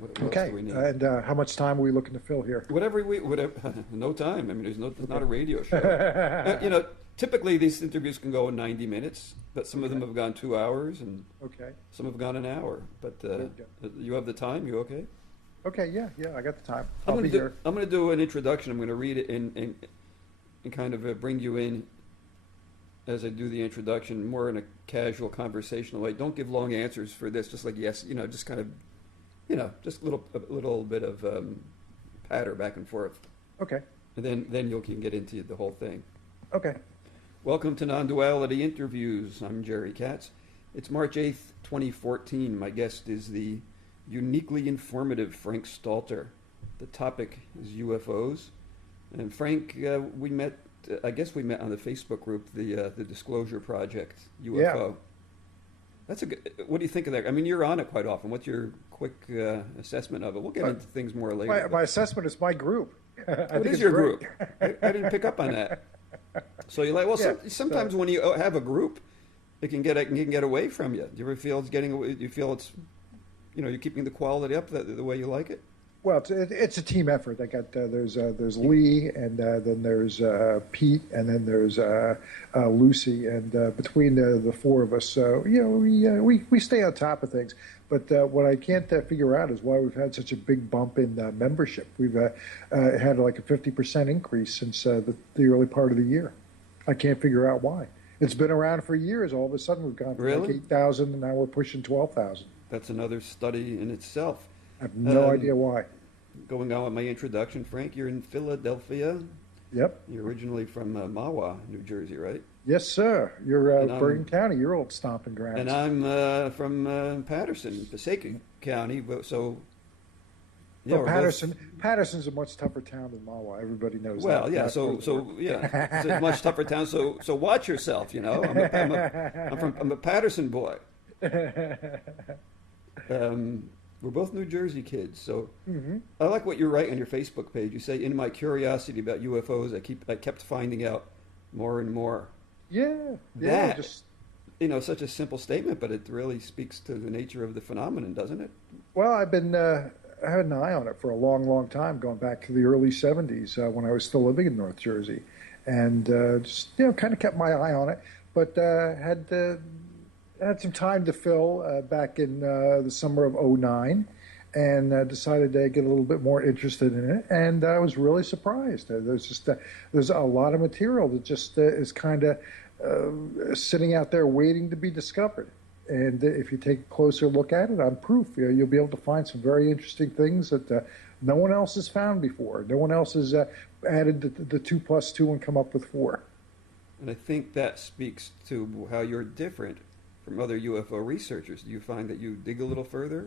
What else Okay. do we need? And how much time are we looking to fill here? Whatever. No time. I mean, it's not a radio show. Typically these interviews can go in 90 minutes, but some of them have gone 2 hours, and Okay. some have gone an hour. But Good. you have the time. You okay? Okay. Yeah. I got the time. I'm I'll going be to here. I'm going to do an introduction. I'm going to read it and kind of bring you in as I do the introduction, more in a casual conversational way. Don't give long answers for this. Just like yes, just kind of, just a little bit of patter back and forth, Okay. and then you can get into the whole thing. Okay. Welcome to Non-Duality Interviews. I'm Jerry Katz. It's March 8th, 2014. My guest is the uniquely informative Frank Stalter. The topic is UFOs. And Frank, we met on the Facebook group, the Disclosure Project UFO. Yeah. That's a good. What do you think of that? I mean, you're on it quite often. What's your quick assessment of it? We'll get into things more later. My assessment is my group. What is your group? I didn't pick up on that. So you're like, well, Yeah, sometimes when you have a group, it can get away from you. Do you ever feel it's getting away? Do you feel it's, you're keeping the quality up the way you like it? Well, it's a team effort. I got there's Lee, and then there's Pete, and then there's Lucy, and between the four of us, we stay on top of things. But what I can't figure out is why we've had such a big bump in membership. We've had like a 50% increase since the early part of the year. I can't figure out why. It's been around for years. All of a sudden, we've gone from like 8,000, and now we're pushing 12,000. That's another study in itself. I have no idea why. Going on with my introduction, Frank, you're in Philadelphia. Yep. You're originally from Mahwah, New Jersey, right? Yes, sir. You're Bergen County, your old stomping grounds. And I'm from Patterson, Passaic County. So, yeah, well, Patterson's a much tougher town than Mahwah. Everybody knows that. Well, yeah. It's a much tougher town. So watch yourself. I'm a Patterson boy. We're both New Jersey kids, so I like what you write on your Facebook page. You say, "In my curiosity about UFOs, I kept finding out more and more." Yeah. Such a simple statement, but it really speaks to the nature of the phenomenon, doesn't it? Well, I had an eye on it for a long, long time, going back to the early '70s when I was still living in North Jersey, and kind of kept my eye on it, but had some time to fill back in the summer of '09, and decided to get a little bit more interested in it. And I was really surprised. There's a lot of material that just is kind of sitting out there waiting to be discovered. And if you take a closer look at it, I'm proof. You'll be able to find some very interesting things that no one else has found before. No one else has added the 2 + 2 and come up with 4. And I think that speaks to how you're different from other UFO researchers. Do you find that you dig a little further?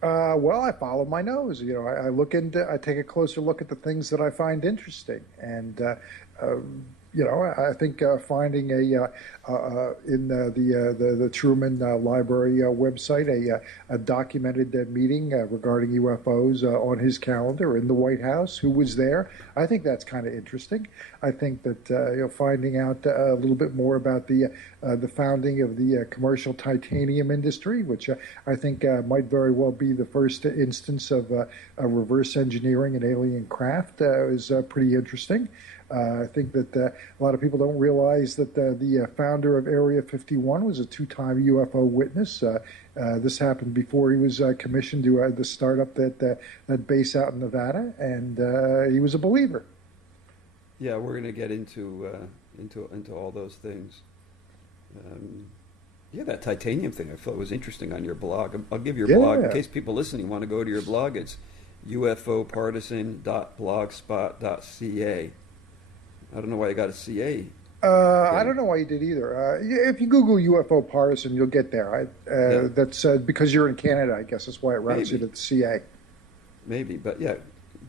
Well, I follow my nose. I take a closer look at the things that I find interesting, and I think finding in the Truman Library website a documented meeting regarding UFOs on his calendar in the White House, who was there. I think that's kind of interesting. I think that finding out a little bit more about the founding of the commercial titanium industry, which I think might very well be the first instance of reverse engineering an alien craft, is pretty interesting. I think that a lot of people don't realize that the founder of Area 51 was a 2-time UFO witness. This happened before he was commissioned to the startup that base out in Nevada, and he was a believer. Yeah, we're going to get into all those things. That titanium thing I thought was interesting on your blog. I'll give your blog in case people listening want to go to your blog. It's ufopartisan.blogspot.ca. I don't know why I got a CA. I don't know why you did either. If you Google UFO partisan, you'll get there. That's because you're in Canada, I guess. That's why it routes you to the CA. Maybe, but yeah,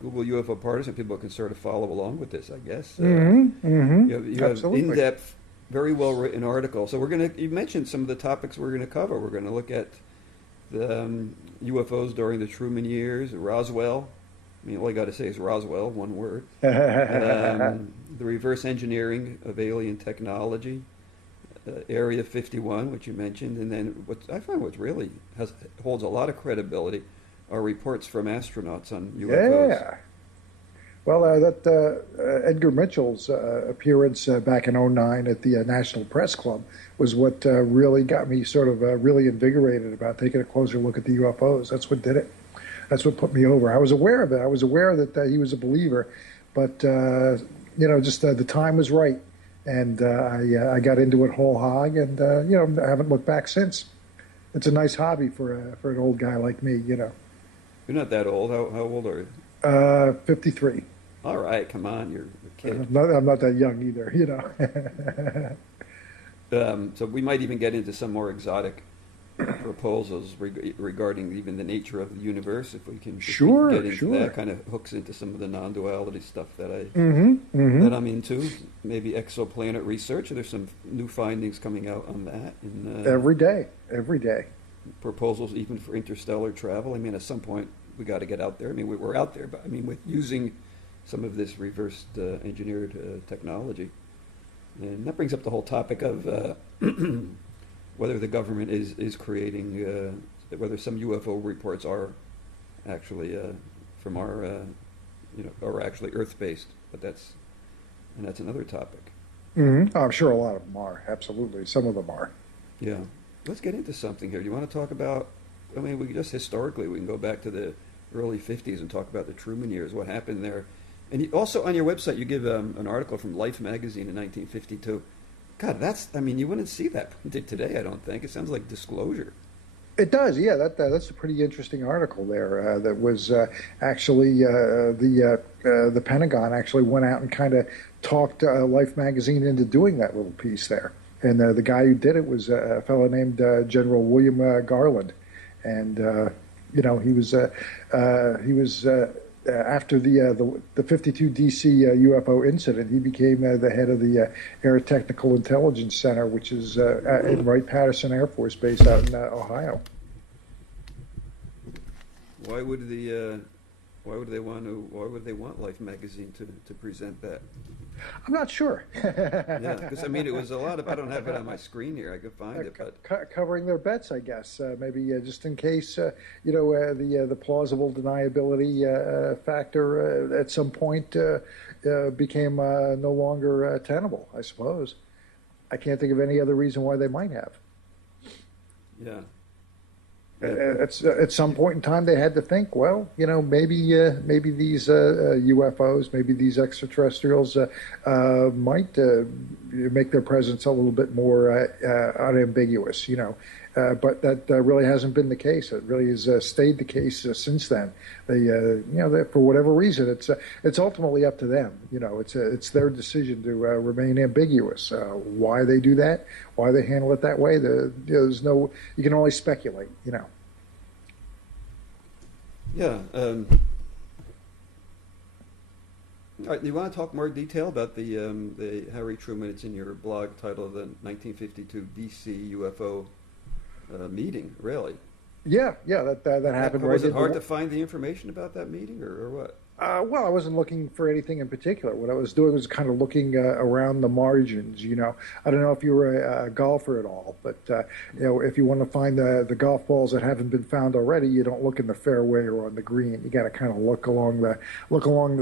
Google UFO partisan. People can sort of follow along with this, I guess. You have in-depth, very well-written article. So you mentioned some of the topics we're going to cover. We're going to look at the UFOs during the Truman years, Roswell. I mean, all I got to say is Roswell, one word. The reverse engineering of alien technology, Area 51, which you mentioned, and then what I find really holds a lot of credibility, are reports from astronauts on UFOs. Yeah. Well, Edgar Mitchell's appearance back in '09 at the National Press Club was what really got me sort of really invigorated about taking a closer look at the UFOs. That's what did it. That's what put me over. I was aware of it. I was aware that he was a believer, but just the time was right, and I got into it whole hog, and I haven't looked back since. It's a nice hobby for an old guy like me, You're not that old. How old are you? 53. All right, come on, you're a kid. I'm not that young either, So we might even get into some more exotic proposals regarding even the nature of the universe, if we can get into that. Kind of hooks into some of the non-duality stuff that that I'm into. Maybe exoplanet research. There's some new findings coming out on that. Every day. Proposals even for interstellar travel. I mean, at some point we got to get out there. I mean, we're out there, but I mean, with using some of this reversed engineered technology. And that brings up the whole topic of whether the government is creating, whether some UFO reports are actually from our, or actually Earth-based. But that's another topic. Mm-hmm. I'm sure a lot of them are. Absolutely, some of them are. Yeah, let's get into something here. Do you want to talk about? I mean, we just historically we can go back to the early '50s and talk about the Truman years. What happened there? And also on your website, you give an article from Life magazine in 1952. God, you wouldn't see that printed today, I don't think. It sounds like Disclosure. It does, yeah. That's a pretty interesting article there. That was actually the Pentagon actually went out and kind of talked Life magazine into doing that little piece there. And the guy who did it was a fellow named General William Garland. And, he was after the 52 DC UFO incident, he became the head of the Air Technical Intelligence Center, which is in Wright-Patterson Air Force Base out in Ohio. Why would they want Life magazine to present that? I'm not sure. Yeah, because it was a lot of. I don't have it on my screen here. I could find it, but covering their bets, I guess. Maybe just in case, the plausible deniability factor at some point became no longer tenable. I suppose. I can't think of any other reason why they might have. Yeah. At some point in time, they had to think, well, maybe these UFOs, maybe these extraterrestrials might make their presence a little bit more unambiguous, but that really hasn't been the case. It really has stayed the case since then. They, for whatever reason, it's ultimately up to them. It's their decision to remain ambiguous. Why they do that, why they handle it that way, there's no. You can only speculate. Yeah. All right, do you want to talk more detail about the Harry Truman? It's in your blog titled "The 1952 DC UFO Meeting." Really? Yeah. That happened. Was it hard to find the information about that meeting, or what? Well, I wasn't looking for anything in particular. What I was doing was kind of looking around the margins. I don't know if you were a golfer at all, but if you want to find the golf balls that haven't been found already, you don't look in the fairway or on the green. You got to kind of look along the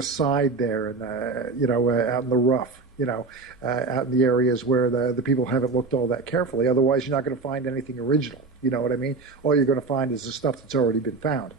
side there, and out in the rough. Out in the areas where the people haven't looked all that carefully. Otherwise, you're not going to find anything original. You know what I mean? All you're going to find is the stuff that's already been found.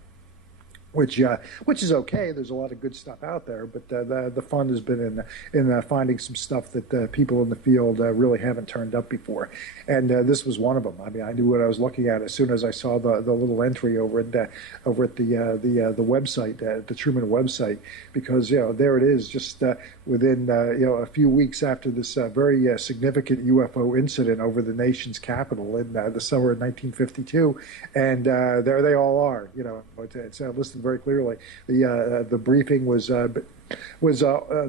Which is okay. There's a lot of good stuff out there, but the fun has been in finding some stuff that people in the field really haven't turned up before, and this was one of them. I mean, I knew what I was looking at as soon as I saw the little entry over at the website, the Truman website, because there it is, just within a few weeks after this very significant UFO incident over the nation's capital in the summer of 1952, and there they all are. It's listed very clearly. The briefing was the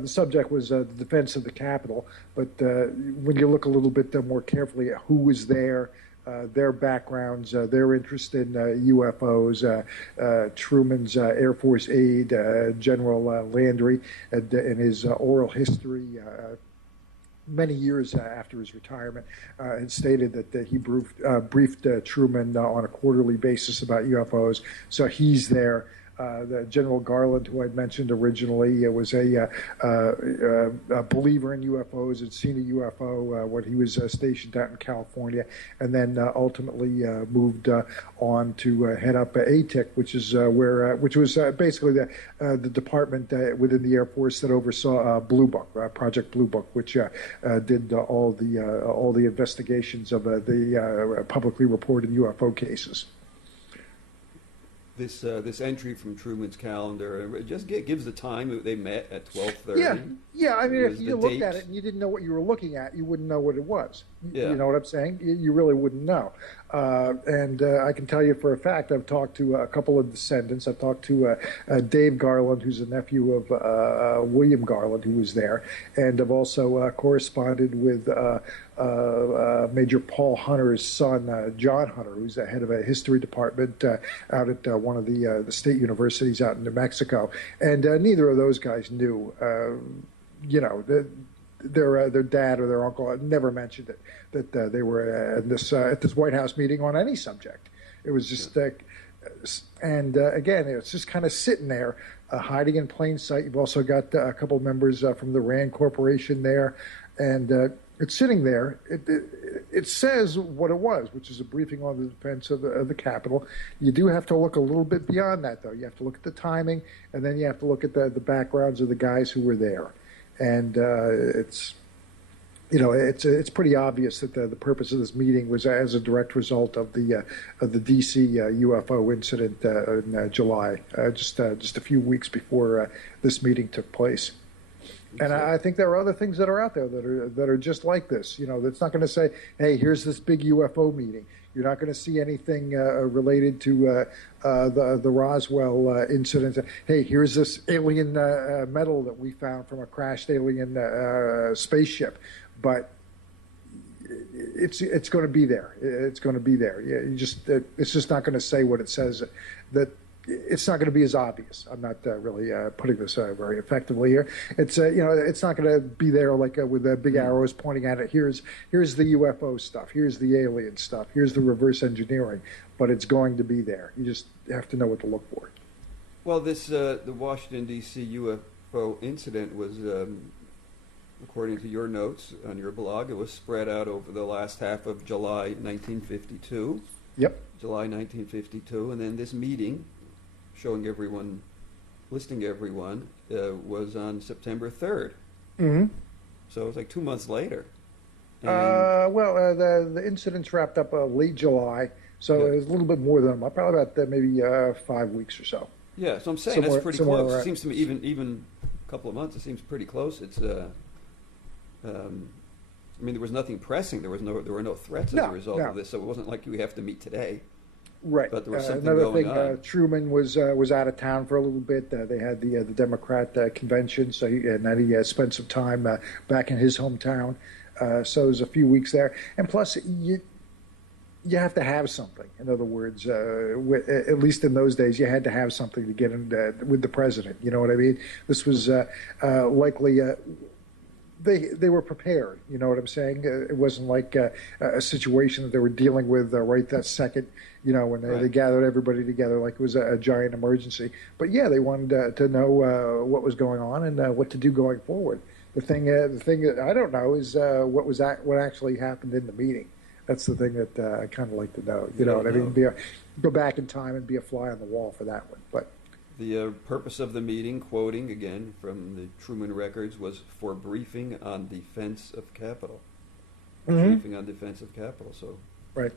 subject was the defense of the Capitol, but when you look a little bit more carefully at who was there, their backgrounds, their interest in UFOs, Truman's Air Force aide, General Landry, and his oral history, many years after his retirement, and stated that he briefed Truman on a quarterly basis about UFOs. So he's there. The General Garland, who I'd mentioned originally, was a believer in UFOs, had seen a UFO when he was stationed out in California, and then ultimately moved on to head up ATIC, which is which was basically the department within the Air Force that oversaw Blue Book, Project Blue Book, which did all the investigations of the publicly reported UFO cases. This entry from Truman's calendar, it just gives the time they met at 12:30. Yeah. I mean, if you looked at it and you didn't know what you were looking at, you wouldn't know what it was. Yeah. You know what I'm saying? You really wouldn't know. And I can tell you for a fact, I've talked to a couple of descendants. I've talked to Dave Garland, who's a nephew of William Garland, who was there, and I've also corresponded with Major Paul Hunter's son, John Hunter, who's the head of a history department out at one of the state universities out in New Mexico. And neither of those guys knew, their dad or their uncle never mentioned it, that they were at this White House meeting on any subject. It was just, and again, it's just kind of sitting there, hiding in plain sight. You've also got a couple of members from the RAND Corporation there, and it's sitting there. It says what it was, which is a briefing on the defense of the Capitol. You do have to look a little bit beyond that, though. You have to look at the timing, and then you have to look at the backgrounds of the guys who were there. And it's pretty obvious that the purpose of this meeting was as a direct result of the DC UFO incident in July, just a few weeks before this meeting took place. And I think there are other things that are out there that are just like this. That's not going to say, "Hey, here's this big UFO meeting." You're not going to see anything related to the Roswell incident. Hey, here's this alien metal that we found from a crashed alien spaceship, but it's going to be there. It's going to be there. It's just not going to say what it says. That it's not going to be as obvious. I'm not really putting this very effectively here. It's it's not going to be there like with big arrows pointing at it. Here's the UFO stuff. Here's the alien stuff. Here's the reverse engineering. But it's going to be there. You just have to know what to look for. Well, the Washington D.C. UFO incident was, according to your notes on your blog, it was spread out over the last half of July 1952. Yep. July 1952, and then this meeting, listing everyone, was on September 3rd. Mm-hmm. So it was like 2 months later. The incidents wrapped up late July, so it was a little bit more than a month, probably about maybe 5 weeks or so. Yeah, so I'm saying that's pretty close. It seems to me even a couple of months, it seems pretty close. It's there was nothing pressing. There were no threats as a result of this, so it wasn't like you have to meet today. Right. But there was something another going thing, on. Truman was out of town for a little bit. They had the Democrat convention, so he spent some time back in his hometown. So it was a few weeks there, and plus you have to have something. In other words, at least in those days, you had to have something to get in with the president. You know what I mean? This was likely. They were prepared, you know what I'm saying? It wasn't like a situation that they were dealing with right that second, when they gathered everybody together like it was a giant emergency. But yeah, they wanted to know what was going on and what to do going forward. The thing that I don't know is what actually happened in the meeting. That's the thing that I kind of like to know. You know what I mean? Go back in time and be a fly on the wall for that one, but. The purpose of the meeting, quoting again from the Truman records, was for briefing on defense of Capitol. Mm-hmm. Briefing on defense of Capitol. So we're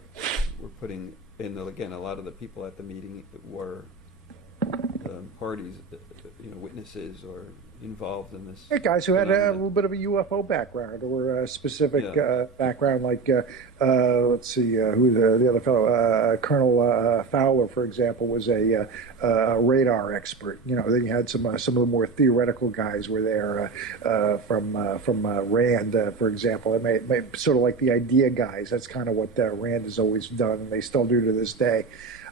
putting in, again, a lot of the people at the meeting were parties, witnesses or involved in this. Yeah, guys who had a little bit of a UFO background or a specific background, like let's see, who the other fellow, Colonel Fowler, for example, was a radar expert. Then you had some of the more theoretical guys were there from Rand, for example. It may sort of like the idea guys. That's kind of what Rand has always done, and they still do to this day.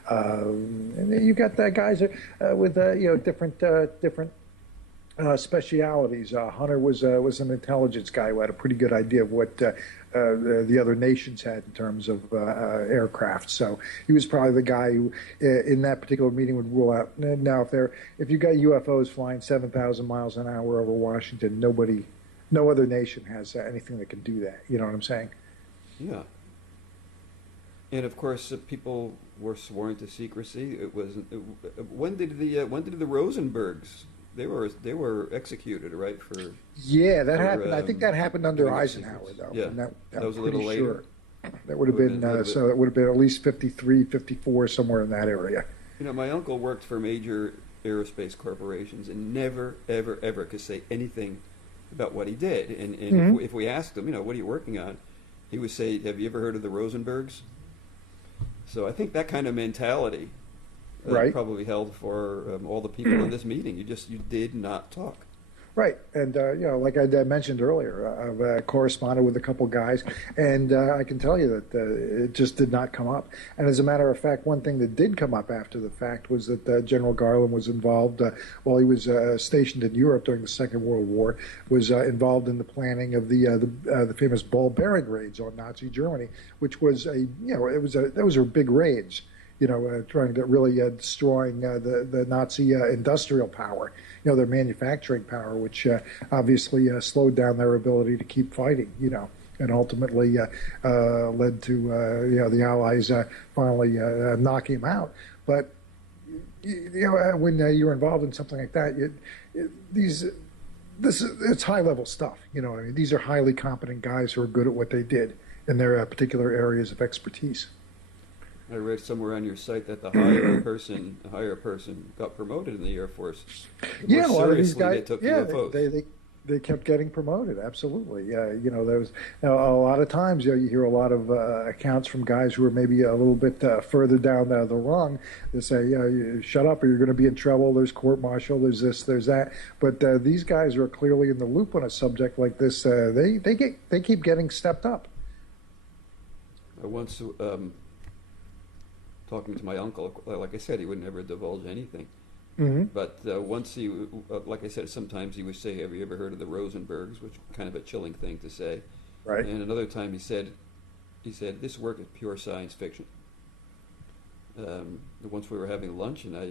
And you got guys with different specialities. Hunter was an intelligence guy who had a pretty good idea of what the other nations had in terms of aircraft. So he was probably the guy who, in that particular meeting, would rule out. Now, if you got UFOs flying 7,000 miles an hour over Washington, no other nation has anything that can do that. You know what I'm saying? Yeah. And of course, people were sworn to secrecy. When did the Rosenbergs? They were executed, right? That happened. I think that happened under Eisenhower, though. Yeah, that was a little later. Sure. That would have been so. It would have been at least 53, 54, somewhere in that area. You know, my uncle worked for major aerospace corporations and never, ever, ever could say anything about what he did. And if we asked him, what are you working on? He would say, "Have you ever heard of the Rosenbergs?" So I think that kind of mentality probably held for all the people in this meeting. You did not talk. Right, and like I mentioned earlier, I've corresponded with a couple guys, and I can tell you that it just did not come up. And as a matter of fact, one thing that did come up after the fact was that General Garland was involved while he was stationed in Europe during the Second World War, was involved in the planning of the famous ball bearing raids on Nazi Germany, which was those were big raids. Trying to really destroying the Nazi industrial power, their manufacturing power, which obviously slowed down their ability to keep fighting, and ultimately led to the Allies finally knocking him out. But when you're involved in something like that, it's high level stuff. These are highly competent guys who are good at what they did in their particular areas of expertise. I read somewhere on your site that the higher person got promoted in the Air Force. Yeah, a lot of these guys. They took UFOs. They kept getting promoted. Absolutely. There was a lot of times you hear a lot of accounts from guys who are maybe a little bit further down the rung. They say, "Shut up, or you're going to be in trouble." There's court martial. There's this. There's that. But these guys are clearly in the loop on a subject like this. They keep getting stepped up. I once. Talking to my uncle, like I said, he would never divulge anything. Mm-hmm. But once like I said, sometimes he would say, "Have you ever heard of the Rosenbergs?" Which is kind of a chilling thing to say. Right. And another time he said, "This work is pure science fiction." Once we were having lunch, and I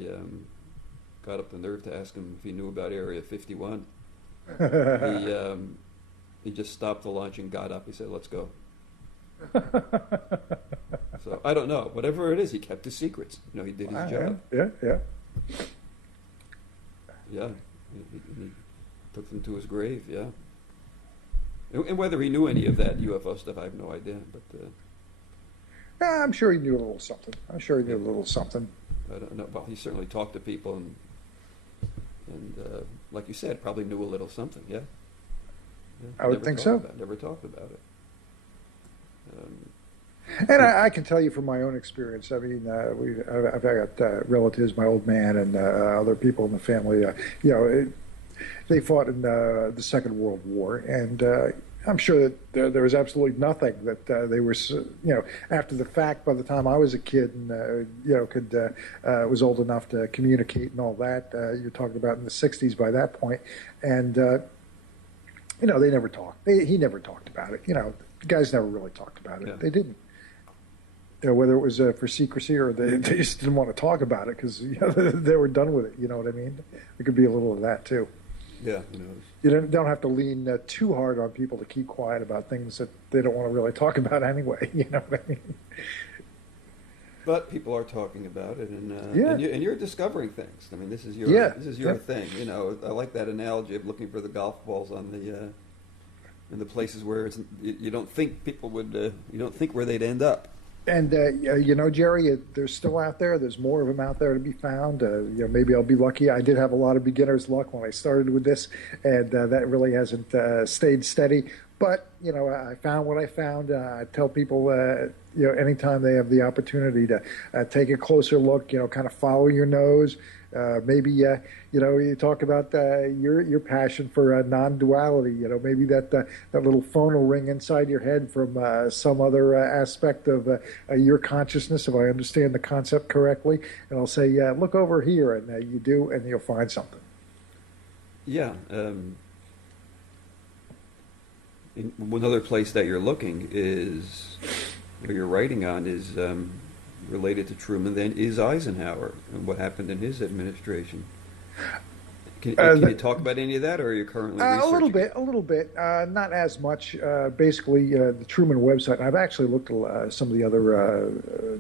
got up the nerve to ask him if he knew about Area 51. He just stopped the lunch and got up. He said, "Let's go." So I don't know. Whatever it is, he kept his secrets. He did his job. Yeah. Yeah. He took them to his grave. Yeah. And whether he knew any of that UFO stuff, I have no idea. But I'm sure he knew a little something. I don't know. Well, he certainly talked to people, and like you said, probably knew a little something. Yeah. I would think so. Never talked about it. And I can tell you from my own experience. I mean, I've got relatives, my old man, and other people in the family. They fought in the Second World War, and I'm sure that there was absolutely nothing that they were, after the fact. By the time I was a kid and was old enough to communicate and all that, you're talking about in the '60s by that point, and they never talked. He never talked about it. The guys never really talked about it. Yeah. They didn't. Whether it was for secrecy or they just didn't want to talk about it because they were done with it. You know what I mean? There could be a little of that too. Yeah. You don't have to lean too hard on people to keep quiet about things that they don't want to really talk about anyway. You know what I mean? But people are talking about it, and you're discovering things. I mean, this is your thing. I like that analogy of looking for the golf balls on in the places where you don't think people would. You don't think where they'd end up. And, Jerry, they're still out there. There's more of them out there to be found. Maybe I'll be lucky. I did have a lot of beginner's luck when I started with this, and that really hasn't stayed steady. But, I found what I found. I tell people, anytime they have the opportunity to take a closer look, kind of follow your nose. Maybe you talk about your passion for non-duality. Maybe that little phone will ring inside your head from some other aspect of your consciousness, if I understand the concept correctly. And I'll say, look over here, and you do, and you'll find something. Yeah. One other place that you're looking is, or you're writing on, is related to Truman, then, is Eisenhower and what happened in his administration. Can you talk about any of that, or are you currently researching? A little bit, not as much. Basically, the Truman website. And I've actually looked at some of the other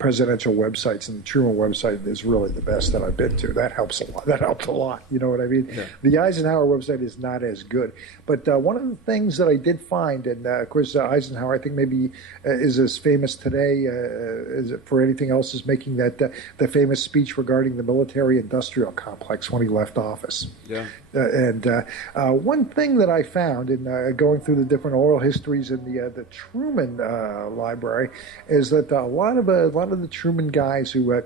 presidential websites, and the Truman website is really the best that I've been to. That helps a lot. That helped a lot. You know what I mean? Yeah. The Eisenhower website is not as good. But one of the things that I did find, and of course Eisenhower, I think maybe is as famous today as for anything else, is making that the famous speech regarding the military-industrial complex when he left office. Yeah. And one thing that I found in going through the different oral histories in the Truman library is that a lot of the Truman guys who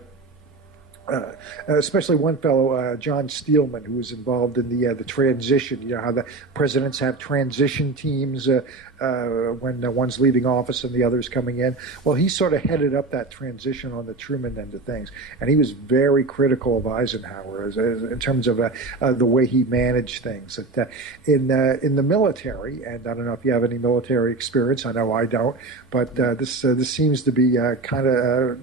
especially one fellow, John Steelman, who was involved in the transition. You know how the presidents have transition teams when one's leaving office and the other's coming in. Well, he sort of headed up that transition on the Truman end of things, and he was very critical of Eisenhower in terms of the way he managed things. In the military, and I don't know if you have any military experience. I know I don't, but this seems to be kind of.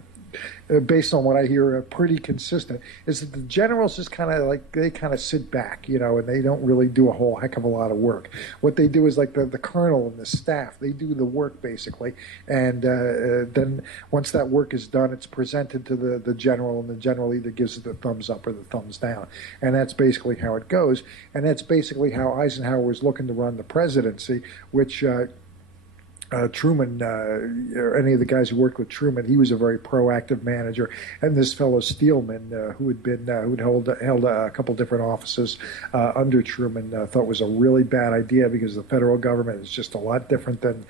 Based on what I hear, pretty consistent, is that the generals just kind of they kind of sit back, you know, and they don't really do a whole heck of a lot of work. What they do is like the colonel and the staff, they do the work basically, and then once that work is done, it's presented to the general, and the general either gives it the thumbs up or the thumbs down, and that's basically how it goes, and that's basically how Eisenhower was looking to run the presidency, which. Truman, or any of the guys who worked with Truman, he was a very proactive manager. And this fellow Steelman, who'd held a couple different offices under Truman, thought was a really bad idea because the federal government is just a lot different than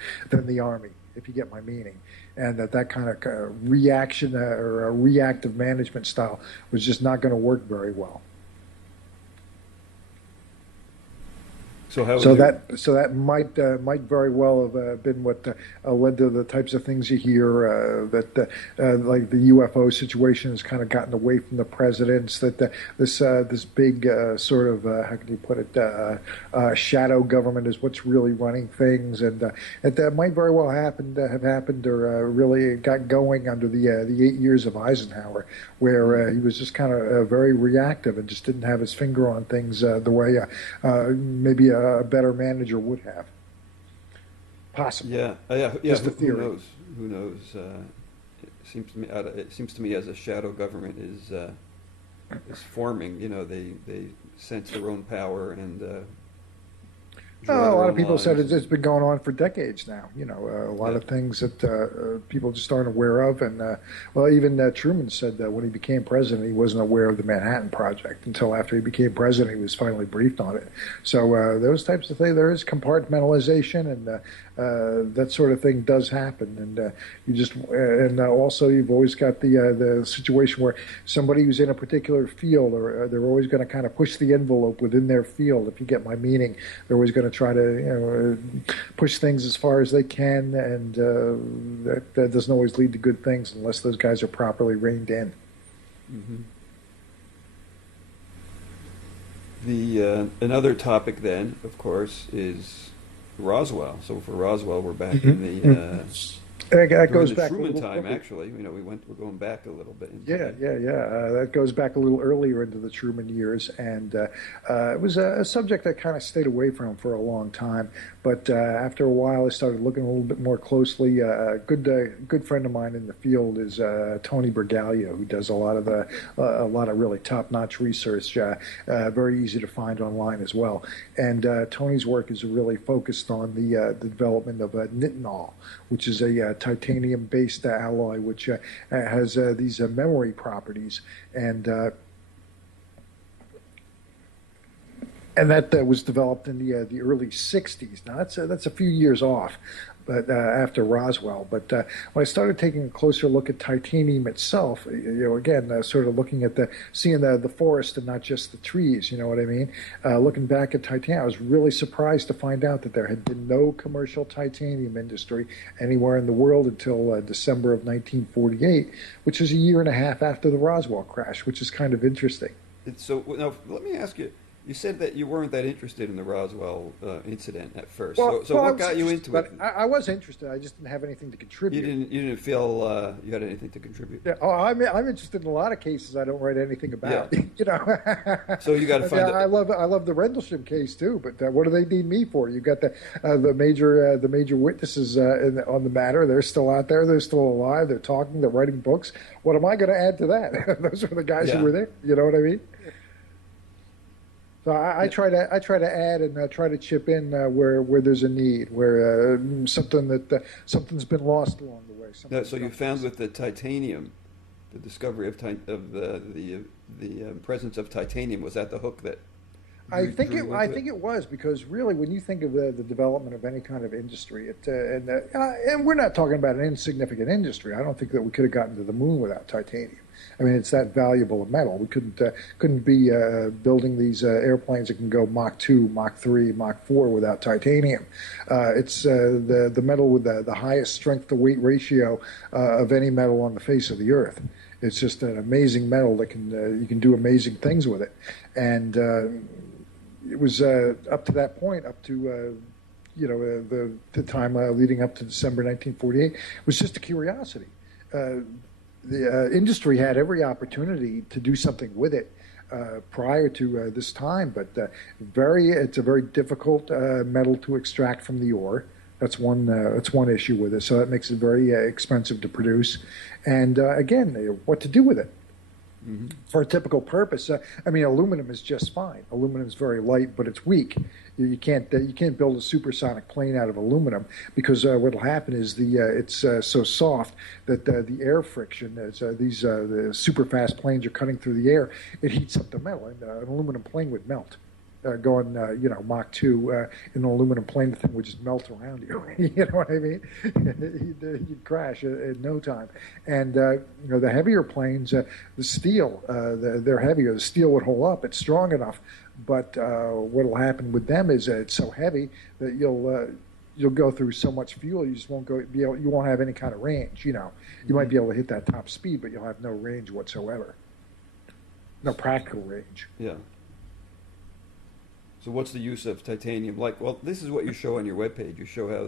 the Army, if you get my meaning. And that kind of reaction or a reactive management style was just not going to work very well. So that might very well have been what led to the types of things you hear that like the UFO situation has kind of gotten away from the presidents. That this big sort of how can you put it shadow government is what's really running things, and that might very well have happened or really got going under the 8 years of Eisenhower, where he was just kind of very reactive and just didn't have his finger on things the way maybe a better manager would have. Possibly. Yeah. Just a theory. Who knows? It seems to me as a shadow government is forming. You know, they sense their own power and. A lot of people said it's been going on for decades now. You know, a lot of things that people just aren't aware of. And, even Truman said that when he became president, he wasn't aware of the Manhattan Project until after he became president, he was finally briefed on it. So those types of things, there is compartmentalization, and that sort of thing does happen. And also you've always got the situation where somebody who's in a particular field, or they're always going to kind of push the envelope within their field, if you get my meaning. They're always going to try to push things as far as they can, and that doesn't always lead to good things unless those guys are properly reined in. Mm-hmm. Another topic then, of course, is Roswell. So for Roswell, we're back in the that goes back Truman time. Actually, you know, we're going back a little bit. Yeah. That goes back a little earlier into the Truman years, and it was a subject I kind of stayed away from for a long time. But after a while, I started looking a little bit more closely. A good friend of mine in the field is Tony Bragalia, who does a lot of really top-notch research. Very easy to find online as well. And Tony's work is really focused on the development of nitinol, which is a titanium-based alloy which has these memory properties, and that was developed in the early '60s. Now that's a few years off, but after Roswell. But when I started taking a closer look at titanium itself, again, sort of looking at seeing the forest and not just the trees, you know what I mean? Looking back at titanium, I was really surprised to find out that there had been no commercial titanium industry anywhere in the world until December of 1948, which is a year and a half after the Roswell crash, which is kind of interesting. So now, let me ask you, You said that you weren't that interested in the Roswell incident at first. Well, So what got you into it? I was interested. I just didn't have anything to contribute. You didn't feel you had anything to contribute. Yeah. Oh, I'm interested in a lot of cases I don't write anything about. Yeah. You know. So you got to find. I love the Rendlesham case too. But what do they need me for? You got the major witnesses on the matter. They're still out there. They're still alive. They're talking. They're writing books. What am I going to add to that? Those are the guys who were there. You know what I mean? So I try to add and try to chip in where there's a need, where something's been lost along the way. So you found with the titanium, the discovery of the presence of titanium, was that the hook that? I think it was, because really, when you think of the development of any kind of industry, and we're not talking about an insignificant industry. I don't think that we could have gotten to the moon without titanium. I mean, it's that valuable a metal. We couldn't be building these airplanes that can go Mach 2, Mach 3, Mach 4 without titanium. It's the metal with the highest strength to weight ratio of any metal on the face of the Earth. It's just an amazing metal that you can do amazing things with it. And it was up to that point, up to the time leading up to December 1948, was just a curiosity. The industry had every opportunity to do something with it prior to this time, but it's a very difficult metal to extract from the ore. That's one issue with it. So that makes it very expensive to produce. And again, what to do with it? Mm-hmm. For a typical purpose, I mean, aluminum is just fine. Aluminum is very light, but it's weak. You can't build a supersonic plane out of aluminum, because what'll happen is it's so soft that the air friction, as the super fast planes are cutting through the air, it heats up the metal, and an aluminum plane would melt. Going, Mach 2 in an aluminum plane, the thing would just melt around you. You know what I mean? You'd crash in no time. And the heavier planes, the steel, they're heavier. The steel would hold up. It's strong enough. But what will happen with them is it's so heavy that you'll go through so much fuel, you just won't you won't have any kind of range. You might be able to hit that top speed, but you'll have no range whatsoever. No practical range. Yeah. So what's the use of titanium? Well, this is what you show on your webpage. You show how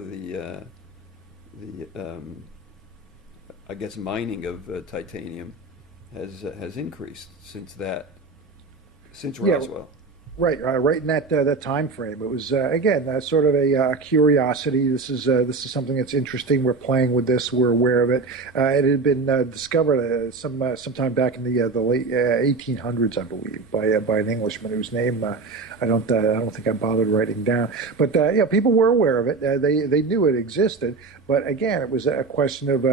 I guess mining of titanium has increased since Roswell. Right in that time frame. It was again sort of a curiosity. This is something that's interesting. We're playing with this. We're aware of it. It had been discovered sometime back in the late 1800s, I believe, by an Englishman whose name I don't think I bothered writing down. But people were aware of it. They knew it existed. But again, it was a question of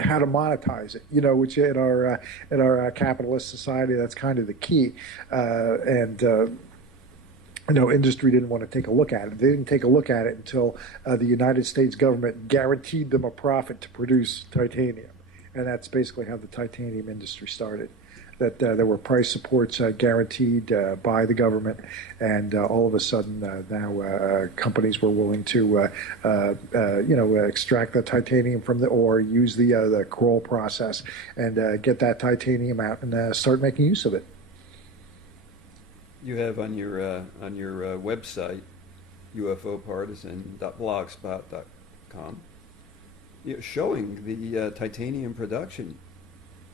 how to monetize it, which in our capitalist society, that's kind of the key. Industry didn't want to take a look at it. They didn't take a look at it until the United States government guaranteed them a profit to produce titanium. And that's basically how the titanium industry started. That there were price supports guaranteed by the government, and all of a sudden now companies were willing to extract the titanium from the ore, use the Kroll process, and get that titanium out and start making use of it. You have on your website, ufopartisan.blogspot.com, showing the titanium production.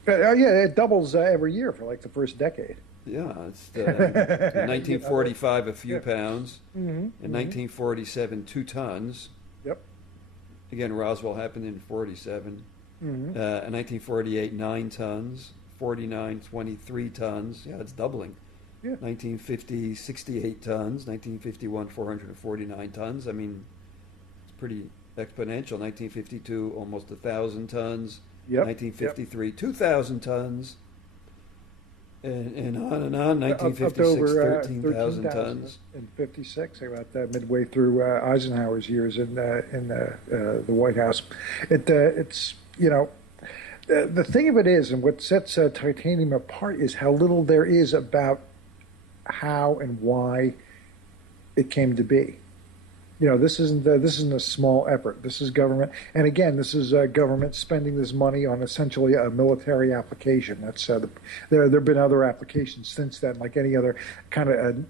It doubles every year for like the first decade. Yeah, it's in 1945 a few pounds, in 1947 2 tons. Yep. Again, Roswell happened in 47. In 1948 9 tons, 49 23 tons. Yeah, it's doubling. Yeah. 1950 68 tons, 1951 449 tons. I mean, it's pretty exponential. 1952 almost 1,000 tons. Yep. 1953, 2,000 tons, and on and on. 1956, 13,000 tons. In 56, about midway through Eisenhower's years in the White House. It's the thing of it is, and what sets titanium apart is how little there is about how and why it came to be. This isn't a small effort. This is government, and again, this is government spending this money on essentially a military application. That's there have been other applications since then, like any other kind of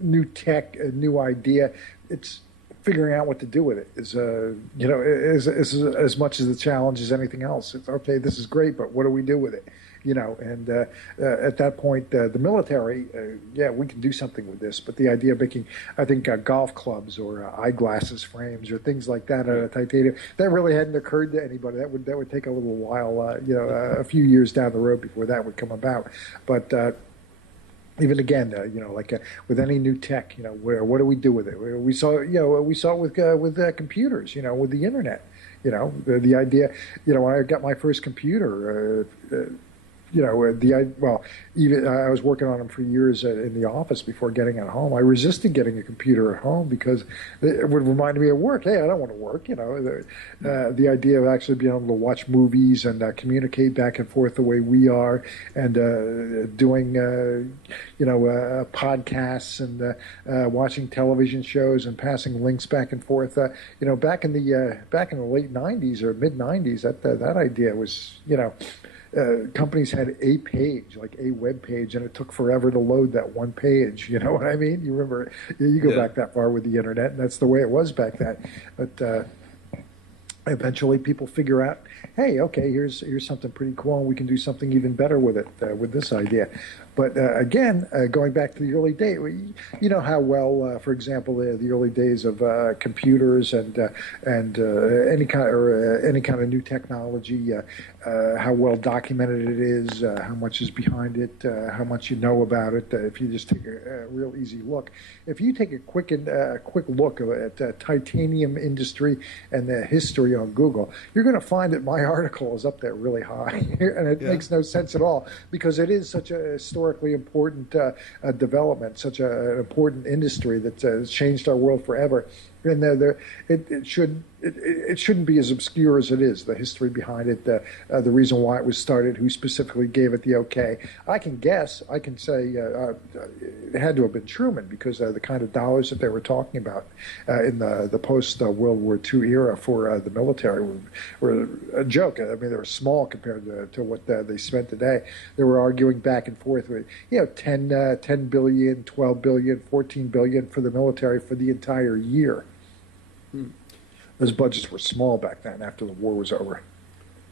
new tech, a new idea. It's figuring out what to do with it is as much as the challenge as anything else. It's okay, this is great, but what do we do with it? And at that point, the military, we can do something with this, but the idea of making, I think, golf clubs or eyeglasses frames or things like that out of titanium, that really hadn't occurred to anybody. That would take a little while, a few years down the road before that would come about. But even again, with any new tech, what do we do with it? We saw it with computers, with the internet. The idea, when I got my first computer. Even I was working on them for years in the office before getting it home. I resisted getting a computer at home because it would remind me of work. Hey, I don't want to work. The idea of actually being able to watch movies and communicate back and forth the way we are, and doing podcasts and watching television shows and passing links back and forth. Back in the late '90s or mid '90s, that idea was companies had a page, like a web page, and it took forever to load that one page. You know what I mean? You remember, you go back that far with the internet, and that's the way it was back then. But eventually people figure out, hey, okay, here's something pretty cool, and we can do something even better with it, with this idea. But again, going back to the early days, you know how well, for example, the early days of computers and any kind of new technology, how well documented it is, how much is behind it, how much you know about it. If you just take a real easy look, if you take a quick look at the titanium industry and the history on Google, you're going to find that my article is up there really high, and it makes no sense at all because it is such a historically important development, such an important industry that has changed our world forever. And it shouldn't be as obscure as it is. The history behind it, the reason why it was started, who specifically gave it the okay. I can guess. I can say it had to have been Truman because the kind of dollars that they were talking about in the post World War II era for the military were a joke. I mean, they were small compared to what they spent today. They were arguing back and forth with 10 billion, 12 billion, 14 billion for the military for the entire year. Those budgets were small back then after the war was over.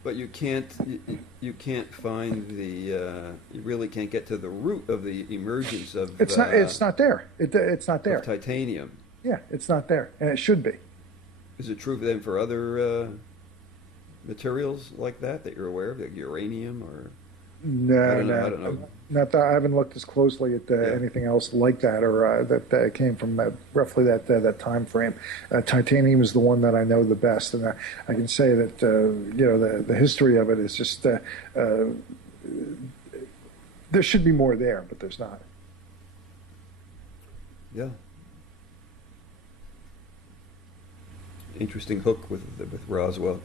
But you can't find you really can't get to the root of the emergence of it's not there. It's not there. Of titanium. Yeah, it's not there, and it should be. Is it true then for other materials like that you're aware of, like uranium or? No, I don't know. Not that I haven't looked as closely at anything else like that, or that came from roughly that time frame. Titanium is the one that I know the best, and I can say that the history of it is just there should be more there, but there's not. Yeah. Interesting hook with Roswell.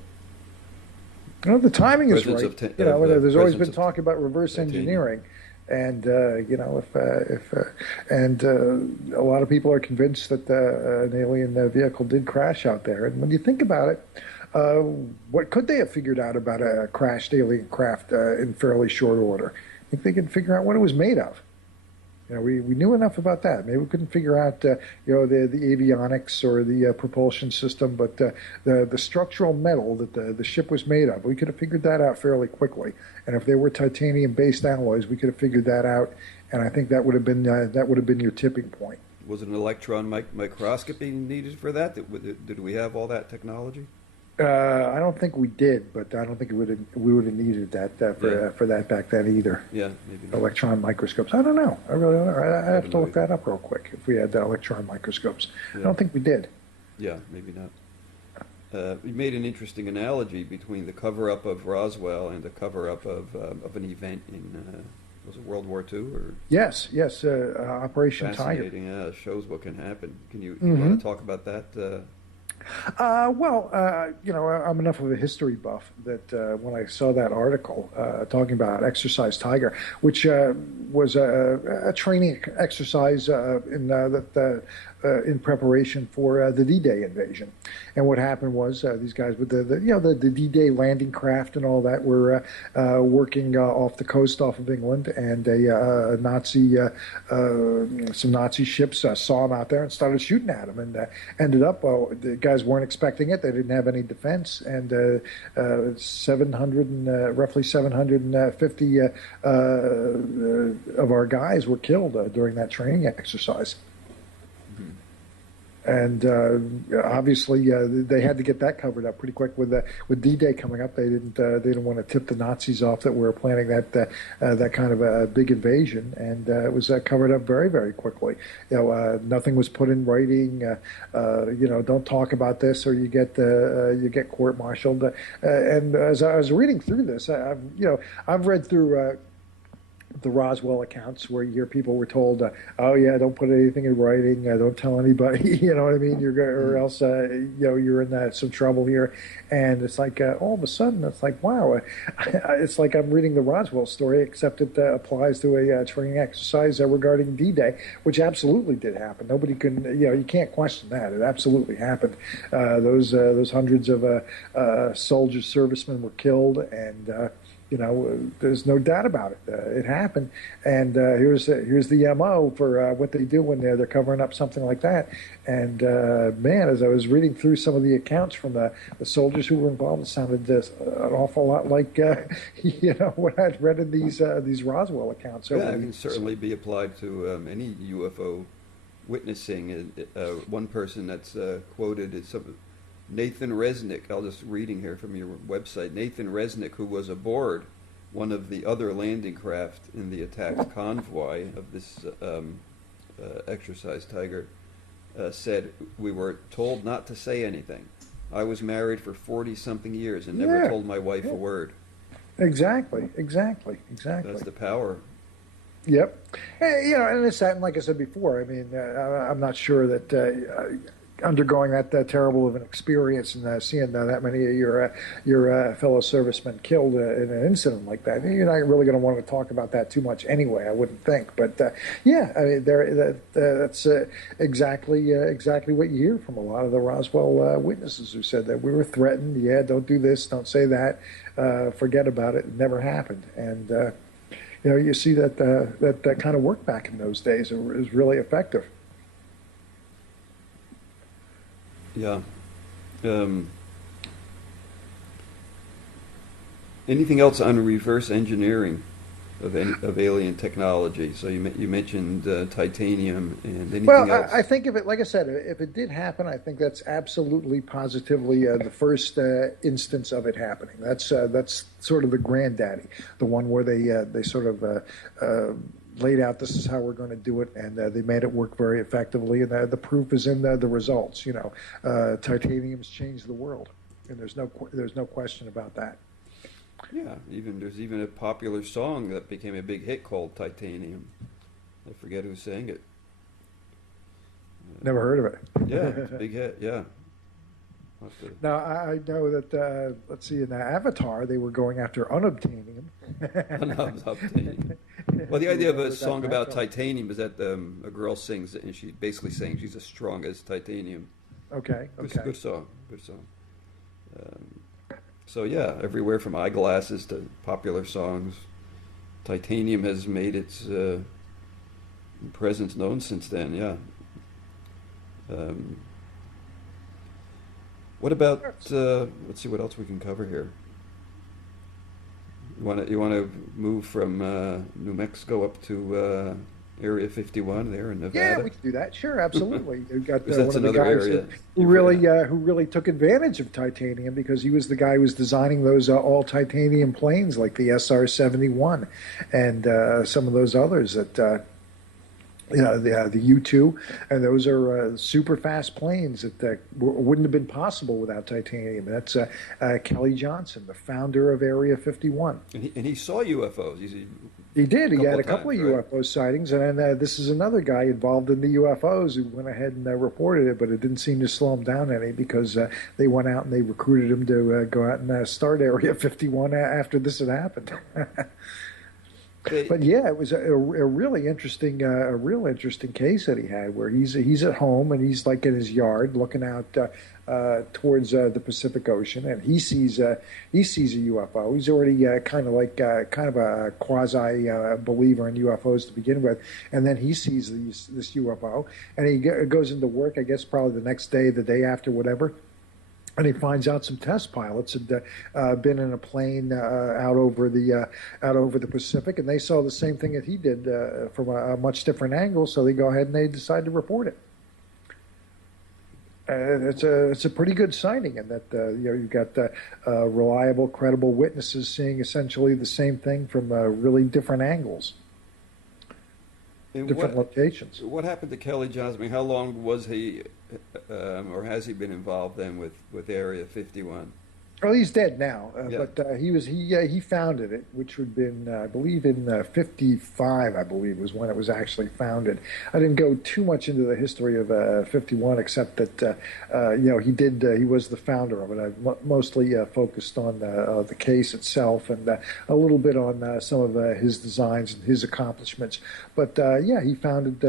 The timing is right. There's always been talk about reverse engineering, and and a lot of people are convinced that an alien vehicle did crash out there. And when you think about it, what could they have figured out about a crashed alien craft in fairly short order? I think they could figure out what it was made of. We knew enough about that. Maybe we couldn't figure out, the avionics or the propulsion system, but the structural metal that the ship was made of, we could have figured that out fairly quickly. And if they were titanium-based alloys, we could have figured that out. And I think that would have been your tipping point. Was an electron microscopy needed for that? Did we have all that technology? I don't think we did, but I don't think we would have needed that for that back then either. Yeah, maybe not. Electron microscopes. I don't know. I really don't know. I have to look that up real quick. If we had electron microscopes, I don't think we did. Yeah, maybe not. You made an interesting analogy between the cover-up of Roswell and the cover-up of an event in was it World War II or? Yes. Operation Tiger. Fascinating. Shows what can happen. Can you want to talk about that? I'm enough of a history buff that when I saw that article talking about Exercise Tiger, which was a training exercise in preparation for the D-Day invasion. And what happened was these guys with the D-Day landing craft and all that were working off the coast off of England, and some Nazi ships saw them out there and started shooting at them, and ended up, the guys weren't expecting it. They didn't have any defense, and roughly 750 of our guys were killed during that training exercise. And obviously, they had to get that covered up pretty quick with D-Day coming up. They didn't want to tip the Nazis off that we were planning that kind of a big invasion, and it was covered up very, very quickly. Nothing was put in writing. Don't talk about this or you get court-martialed. And as I was reading through this, I've read through the Roswell accounts where you hear people were told, "Oh yeah, don't put anything in writing. Don't tell anybody." You know what I mean? Or else you're in some trouble here. And it's like all of a sudden, it's like, wow, it's like I'm reading the Roswell story, except it applies to a training exercise regarding D-Day, which absolutely did happen. Nobody can, you can't question that. It absolutely happened. Those hundreds of soldiers, servicemen were killed, and there's no doubt about it. It happened, and here's the MO for what they do when they're covering up something like that. And man, as I was reading through some of the accounts from the soldiers who were involved, it sounded an awful lot like what I'd read in these Roswell accounts. Yeah, it can certainly be applied to any UFO witnessing. One person that's quoted is Nathan Resnick. I'll just reading here from your website. Nathan Resnick, who was aboard one of the other landing craft in the attack convoy of this Exercise Tiger, said, "We were told not to say anything. I was married for 40-something years and never told my wife a word." Exactly. That's the power. Yep. And it's that, and like I said before, I mean, I'm not sure that undergoing that terrible of an experience and seeing that many of your fellow servicemen killed in an incident like that, you're not really going to want to talk about that too much anyway, I wouldn't think. But I mean, that's exactly what you hear from a lot of the Roswell witnesses who said that we were threatened. Yeah, don't do this, don't say that, forget about it. It never happened. And you see that kind of work back in those days is really effective. Yeah. Anything else on reverse engineering of alien technology? So you mentioned titanium and anything else? I think if it, like I said, if it did happen, I think that's absolutely positively the first instance of it happening. That's sort of the granddaddy, the one where they sort of laid out, this is how we're going to do it, and they made it work very effectively, and the proof is in the results. Titanium's changed the world, and there's no question about that. Yeah, there's even a popular song that became a big hit called Titanium. I forget who sang it. Never heard of it. Yeah, it's a big hit, yeah. Now, I know that, let's see, in Avatar, they were going after unobtainium. Unobtainium. Well, the idea of a song about titanium is that a girl sings it, and she's basically saying she's as strong as titanium. Okay. Good song. So, yeah, everywhere from eyeglasses to popular songs, titanium has made its presence known since then, yeah. What about, let's see what else we can cover here. You want to move from New Mexico up to Area 51 there in Nevada? Yeah, we can do that. Sure, absolutely. You've got that's one of the guys who really took advantage of titanium, because he was the guy who was designing those all titanium planes like the SR-71 and some of those others that the U-2, and those are super fast planes that wouldn't have been possible without titanium. That's Kelly Johnson, the founder of Area 51. And he saw UFOs. He did. He had a times, couple of right? UFO sightings, and this is another guy involved in the UFOs who went ahead and reported it, but it didn't seem to slow him down any because they went out and they recruited him to go out and start Area 51 after this had happened. But yeah, it was a really interesting, a real interesting case that he had, where he's at home and he's like in his yard looking out towards the Pacific Ocean, and he sees a UFO. He's already kind of a quasi believer in UFOs to begin with, and then he sees this UFO, and he goes into work. I guess probably the next day, the day after, whatever. And he finds out some test pilots had been in a plane out over the Pacific, and they saw the same thing that he did from a much different angle. So they go ahead and they decide to report it. It's a pretty good sighting, in that you've got reliable, credible witnesses seeing essentially the same thing from really different angles, different locations. What happened to Kelly Johnson? I mean, how long was he? Or has he been involved then with Area 51? Well, he's dead now, Yeah. but he founded it, which would have been, I believe, in 55. I believe was when it was actually founded. I didn't go too much into the history of 51, except that he was the founder of it. I mostly focused on the case itself and a little bit on some of his designs and his accomplishments. But he founded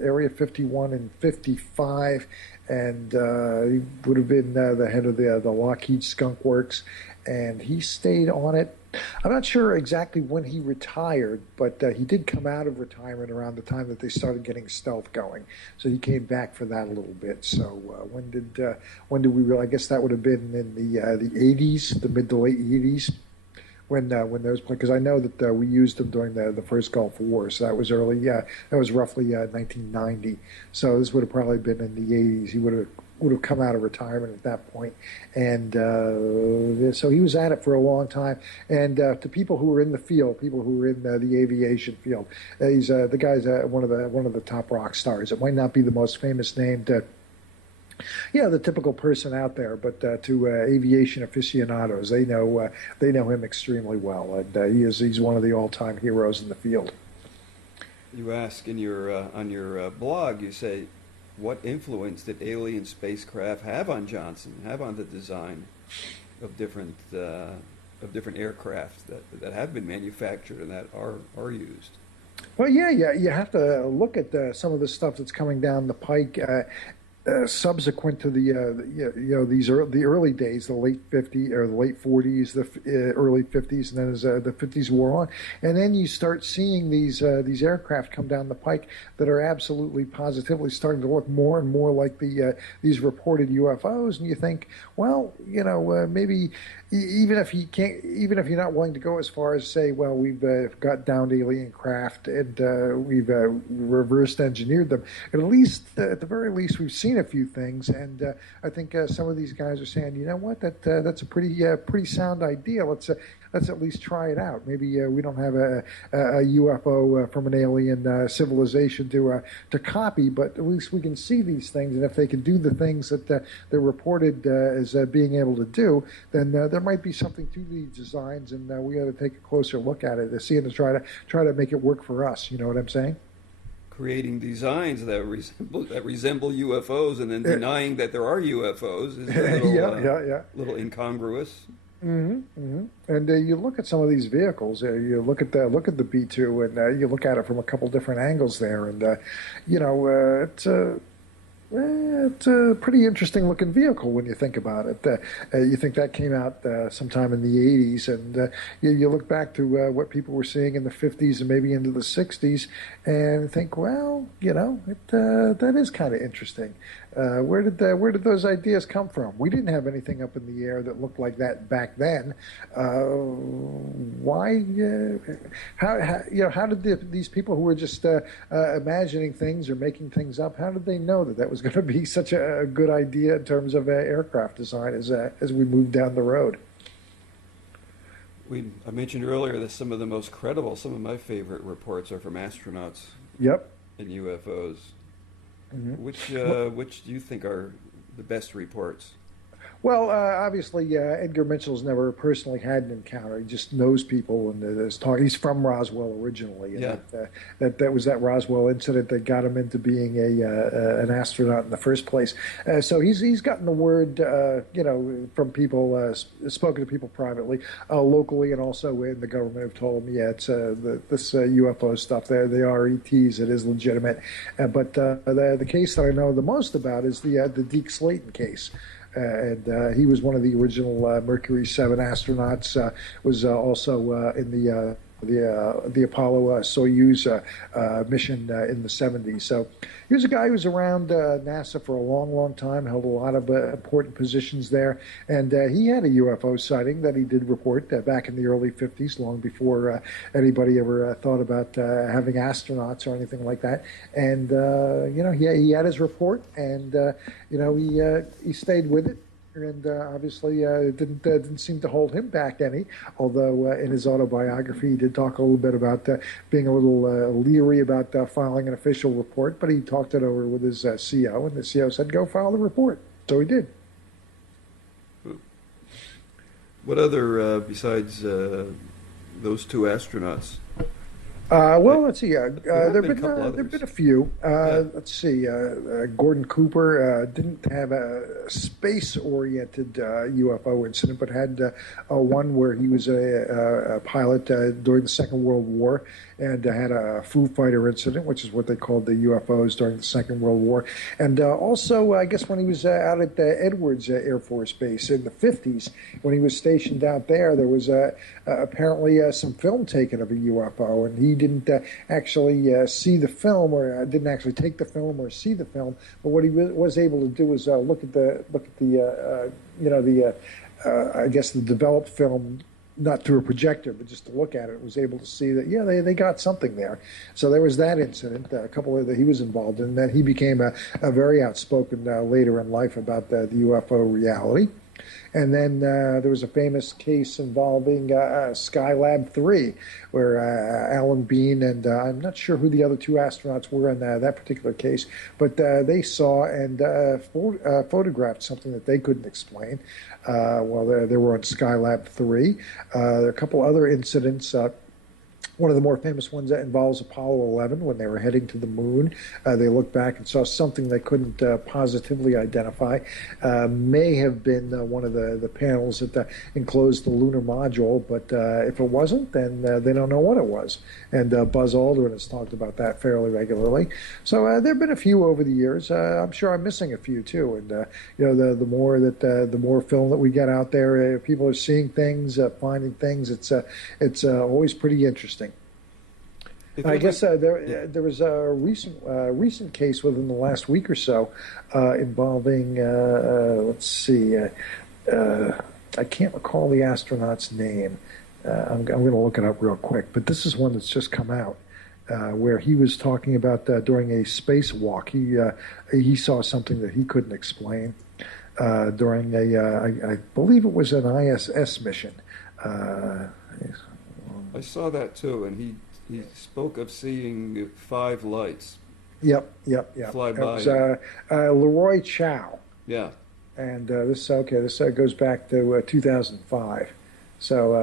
Area 51 in 55. And he would have been the head of the Lockheed Skunk Works, and he stayed on it. I'm not sure exactly when he retired, but he did come out of retirement around the time that they started getting stealth going. So he came back for that a little bit. So when did we realize? I guess that would have been in the 80s, the mid to late 80s. When those, because I know that we used them during the first Gulf War, so that was early. Yeah, that was roughly 1990. So this would have probably been in the 80s. He would have come out of retirement at that point, and so he was at it for a long time. And to people who were in the field, people who were in the aviation field, he's the guy's one of the top rock stars. It might not be the most famous name to the typical person out there, but to aviation aficionados, they know him extremely well, and he's one of the all-time heroes in the field. You ask in your on your blog, you say, what influence did alien spacecraft have on Johnson, have on the design of different aircraft that have been manufactured and that are used? Well, yeah, you have to look at some of the stuff that's coming down the pike. Subsequent to the early days, the late 50s or the late 40s, the early 50s, and then as the 50s wore on, and then you start seeing these aircraft come down the pike that are absolutely positively starting to look more and more like these reported UFOs, and you think, well, maybe even if you're not willing to go as far as say, well, we've got downed alien craft and we've reversed engineered them, at the very least, we've seen a few things, and I think some of these guys are saying, you know what, that's a pretty sound idea. Let's at least try it out. Maybe we don't have a UFO from an alien civilization to copy, but at least we can see these things, and if they can do the things that they're reported as being able to do, then there might be something to these designs, and we ought to take a closer look at it to see and to try to make it work for us. You know what I'm saying? Creating designs that resemble UFOs and then denying that there are UFOs is a little incongruous. Mm-hmm, mm-hmm. And you look at some of these vehicles. You look at the B-2, and you look at it from a couple different angles there, and it's a pretty interesting looking vehicle when you think about it. You think that came out sometime in the 80s, and you look back to what people were seeing in the 50s and maybe into the 60s, and think, well, that is kind of interesting. Where did those ideas come from? We didn't have anything up in the air that looked like that back then. Why? How did these people who were just imagining things or making things up? How did they know that was going to be such a good idea in terms of aircraft design as we move down the road? I mentioned earlier that some of the most credible, some of my favorite reports are from astronauts. Yep. in UFOs. Mm-hmm. Which do you think are the best reports? Well, obviously, Edgar Mitchell's never personally had an encounter. He just knows people and is talking. He's from Roswell originally, and Yeah. that was that Roswell incident that got him into being an astronaut in the first place. So he's gotten the word, from people, spoken to people privately, locally, and also in the government have told him, yeah, it's this UFO stuff. They are ETs. It is legitimate. But the case that I know the most about is the Deke Slayton case. And he was one of the original Mercury 7 astronauts. Was also in the Apollo Soyuz mission in the 70s. So he was a guy who was around NASA for a long, long time, held a lot of important positions there. And he had a UFO sighting that he did report back in the early 50s, long before anybody ever thought about having astronauts or anything like that. And, he had his report, and, he stayed with it. And obviously, it didn't seem to hold him back any. Although in his autobiography, he did talk a little bit about being a little leery about filing an official report. But he talked it over with his CO, and the CO said, "Go file the report." So he did. What other besides those two astronauts? Let's see. There've been been a few. Let's see. Gordon Cooper didn't have a space-oriented UFO incident, but had one where he was a pilot during the Second World War and had a Foo Fighter incident, which is what they called the UFOs during the Second World War. And also, I guess when he was out at Edwards Air Force Base in the 50s, when he was stationed out there, there was apparently some film taken of a UFO, and he didn't actually see the film, or didn't actually take the film or see the film. But what he was able to do was look at the I guess the developed film, not through a projector, but just to look at it, was able to see that, yeah, they got something there. So there was that incident, a couple that he was involved in. And then he became a very outspoken later in life about the UFO reality. And then there was a famous case involving Skylab 3, where Alan Bean and I'm not sure who the other two astronauts were in that particular case, but they saw and photographed something that they couldn't explain while they were on Skylab 3. There are a couple other incidents. One of the more famous ones that involves Apollo 11 when they were heading to the moon. They looked back and saw something they couldn't positively identify. May have been one of the panels that enclosed the lunar module, but if it wasn't, then they don't know what it was. And Buzz Aldrin has talked about that fairly regularly. So there have been a few over the years. I'm sure I'm missing a few too. And the more film that we get out there, people are seeing things, finding things. It's always pretty interesting. I guess there was a recent case within the last week or so involving, let's see, I can't recall the astronaut's name. I'm going to look it up real quick, but this is one that's just come out where he was talking about during a spacewalk. He saw something that he couldn't explain during I believe it was an ISS mission. I saw that too, and he spoke of seeing 5 lights. Yep. Fly by. It was Leroy Chiao. Yeah. And this goes back to 2005. So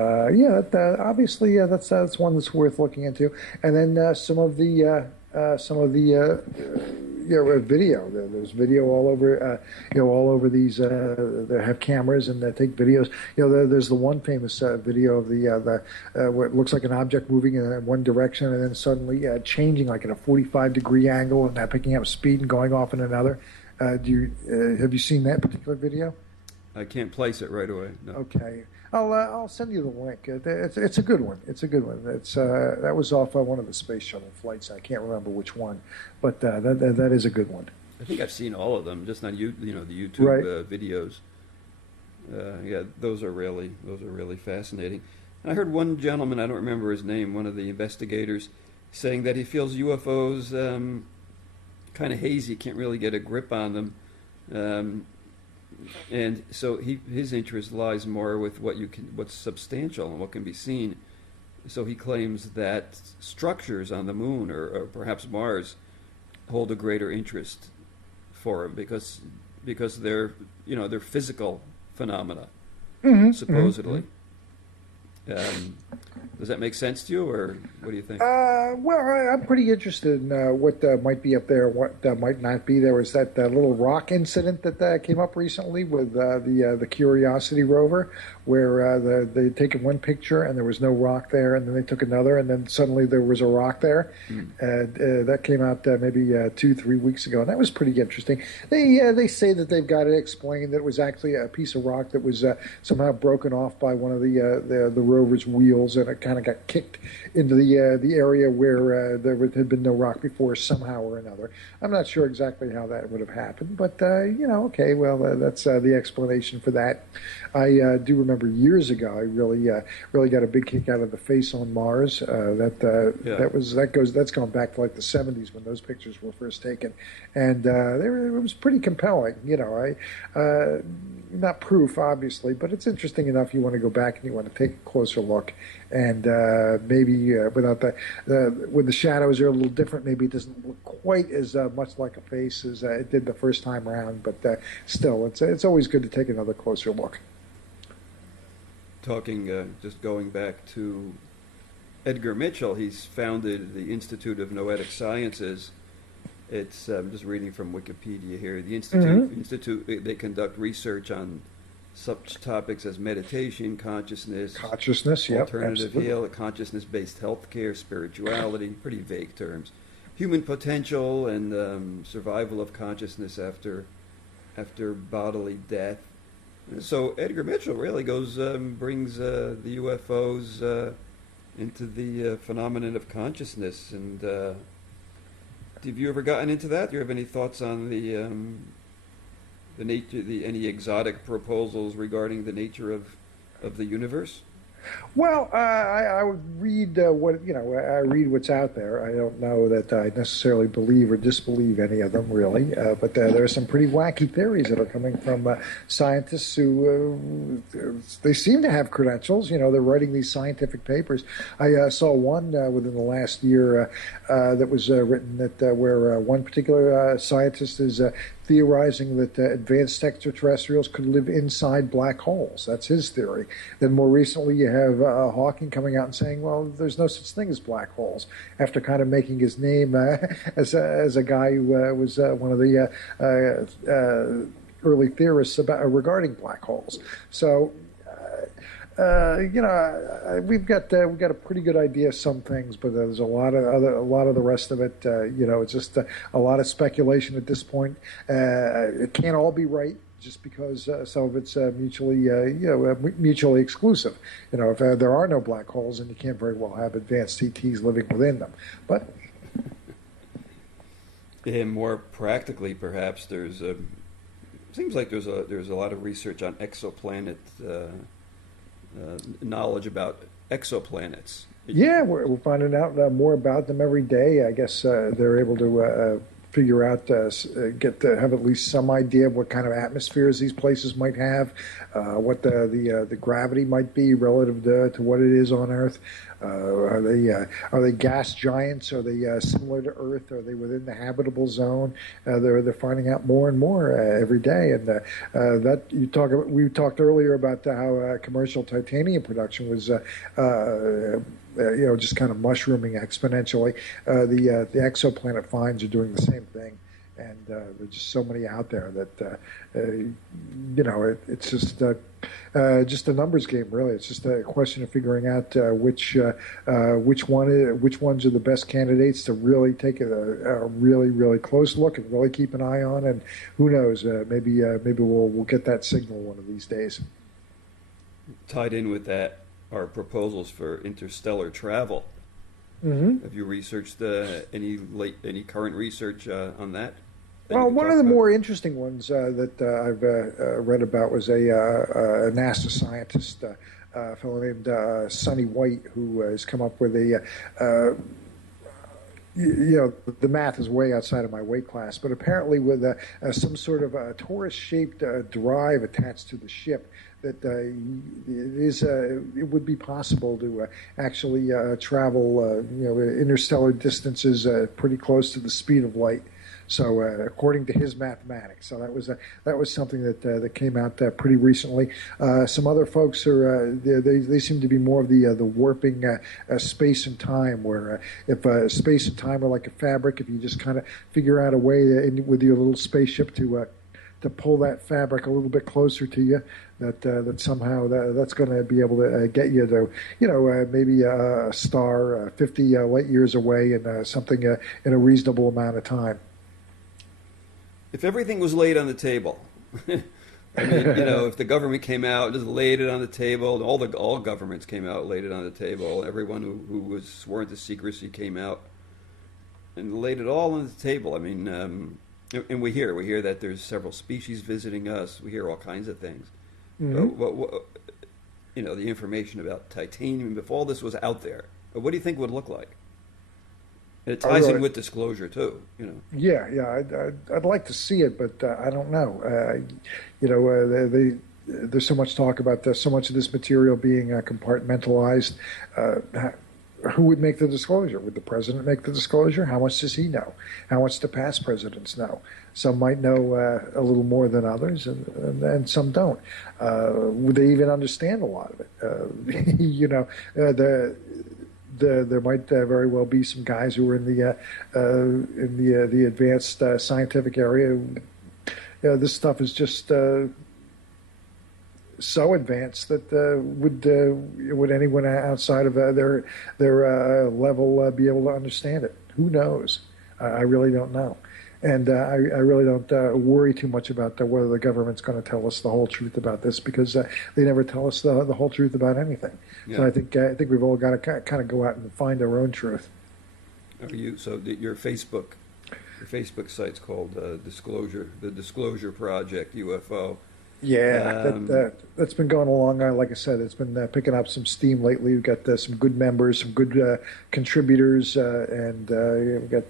obviously that's one that's worth looking into. And then some of the video. There's video all over these. They have cameras and they take videos. There's the one famous video of the where it looks like an object moving in one direction and then suddenly changing like at a 45-degree angle and picking up speed and going off in another. Have you seen that particular video? I can't place it right away. No. Okay. I'll send you the link. It's a good one. It's a good one. That was off one of the space shuttle flights. I can't remember which one, but that is a good one. I think I've seen all of them, just on the YouTube right. Videos. Those are really fascinating. And I heard one gentleman, I don't remember his name, one of the investigators, saying that he feels UFOs kind of hazy, can't really get a grip on them. And so his interest lies more with what's substantial and what can be seen. So he claims that structures on the moon or perhaps Mars hold a greater interest for them because they're they're physical phenomena, supposedly. Does that make sense to you, or what do you think? Well, I'm pretty interested in what might be up there, what might not be. There was that little rock incident that came up recently with the Curiosity rover, where they'd taken one picture and there was no rock there, and then they took another, and then suddenly there was a rock there. And that came out maybe 2-3 weeks ago, and that was pretty interesting. They say that they've got it explained that it was actually a piece of rock that was somehow broken off by one of the rover's wheels, and it kind of got kicked into the area where there had been no rock before somehow or another. I'm not sure exactly how that would have happened, but okay, well, that's the explanation for that. I do remember years ago, I really got a big kick out of the face on Mars. That's gone back to like the 70s when those pictures were first taken, and it was pretty compelling. Not proof, obviously, but it's interesting enough. You want to go back and you want to take a closer look, and maybe without when the shadows are a little different, maybe it doesn't look quite as much like a face as it did the first time around. But still, it's always good to take another closer look. Just going back to Edgar Mitchell, he's founded the Institute of Noetic Sciences. It's I'm just reading from Wikipedia here. The Institute they conduct research on such topics as meditation, consciousness, alternative healing, consciousness-based healthcare, spirituality, pretty vague terms, human potential, and survival of consciousness after bodily death. So Edgar Mitchell really brings the UFOs into the phenomenon of consciousness. And have you ever gotten into that? Do you have any thoughts on the nature, any exotic proposals regarding the nature of the universe? Well, I would read I read what's out there. I don't know that I necessarily believe or disbelieve any of them, really. But there are some pretty wacky theories that are coming from scientists who they seem to have credentials. They're writing these scientific papers. I saw one within the last year that was written where one particular scientist is theorizing that advanced extraterrestrials could live inside black holes. That's his theory. Then more recently, you have Hawking coming out and saying, well, there's no such thing as black holes, after kind of making his name as a guy who was one of the early theorists regarding black holes. So, we've got a pretty good idea of some things, but there's a lot of the rest of it. It's just a lot of speculation at this point. It can't all be right, just because some of it's mutually exclusive. If there are no black holes, then you can't very well have advanced CTs living within them. But and more practically, perhaps seems like there's a lot of research on exoplanet. Knowledge about exoplanets. Yeah, we're finding out more about them every day. I guess they're able to figure out, have at least some idea of what kind of atmospheres these places might have, what the gravity might be relative to what it is on Earth. Are they gas giants? Are they similar to Earth? Are they within the habitable zone? They're finding out more and more every day. And we talked earlier about how commercial titanium production was just kind of mushrooming exponentially. The exoplanet finds are doing the same thing, and there's just so many out there that it's just a numbers game, really. It's just a question of figuring out which ones are the best candidates to really take a really, really close look and really keep an eye on. And who knows, maybe we'll get that signal one of these days. Tied in with that are proposals for interstellar travel. Have you researched any current research on that? Well, one of the more interesting ones that I've read about was a NASA scientist, a fellow named Sonny White, who has come up with the math is way outside of my weight class, but apparently with some sort of a torus-shaped drive attached to the ship, that it would be possible to actually travel interstellar distances pretty close to the speed of light. So according to his mathematics, so that was something that came out pretty recently. Some other folks they seem to be more of the warping space and time, where if space and time are like a fabric, if you just kind of figure out a way with your little spaceship to pull that fabric a little bit closer to you, that somehow that's going to be able to get you to maybe a star 50 light years away and something in a reasonable amount of time. If everything was laid on the table, I mean, if the government came out and just laid it on the table, all governments came out, laid it on the table, everyone who was sworn to secrecy came out and laid it all on the table. I mean, and we hear that there's several species visiting us. We hear all kinds of things. Mm-hmm. The information about titanium, if all this was out there, what do you think it would look like? And it ties in with disclosure too, Yeah, I'd like to see it, but I don't know. There's so much talk about so much of this material being compartmentalized. Who would make the disclosure? Would the president make the disclosure? How much does he know? How much do past presidents know? Some might know a little more than others, and some don't. Would they even understand a lot of it? There might very well be some guys who are in the advanced scientific area. This stuff is just so advanced that would anyone outside of their level be able to understand it? Who knows? I really don't know. And I really don't worry too much about whether the government's going to tell us the whole truth about this, because they never tell us the whole truth about anything. Yeah. So I think we've all got to kind of go out and find our own truth. Your Facebook site's called the Disclosure Project UFO. Yeah, that's been going along. Like I said, it's been picking up some steam lately. We've got some good members, some good contributors, and we've got,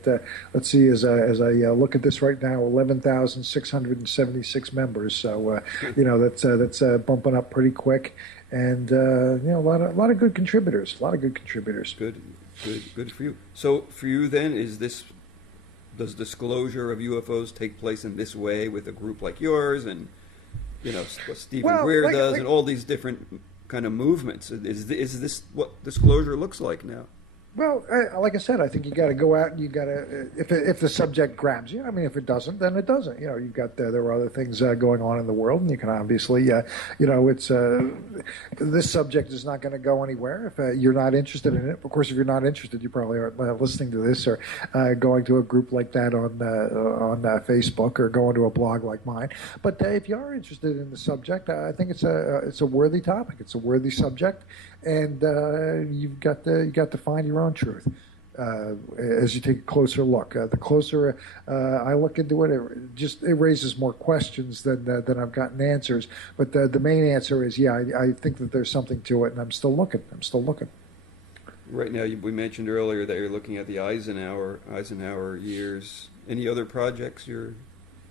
let's see, as I look at this right now, 11,676 members. So, that's bumping up pretty quick. And, a lot of good contributors, Good for you. So for you then, does disclosure of UFOs take place in this way with a group like yours and what Stephen Greer does, and all these different kind of movements? Is this what disclosure looks like now? Well, like I said, I think you got to go out and you got to, if the subject grabs you. I mean, if it doesn't, then it doesn't. You've got there are other things going on in the world, and you can obviously, it's this subject is not going to go anywhere if you're not interested in it. Of course, if you're not interested, you probably aren't listening to this or going to a group like that on Facebook or going to a blog like mine. But if you are interested in the subject, I think it's a worthy topic. It's a worthy subject. And you've got to find your own truth as you take a closer look. The closer I look into it, it raises more questions than I've gotten answers. But the main answer is, I think that there's something to it, and I'm still looking. Right now, we mentioned earlier that you're looking at the Eisenhower years. Any other projects you're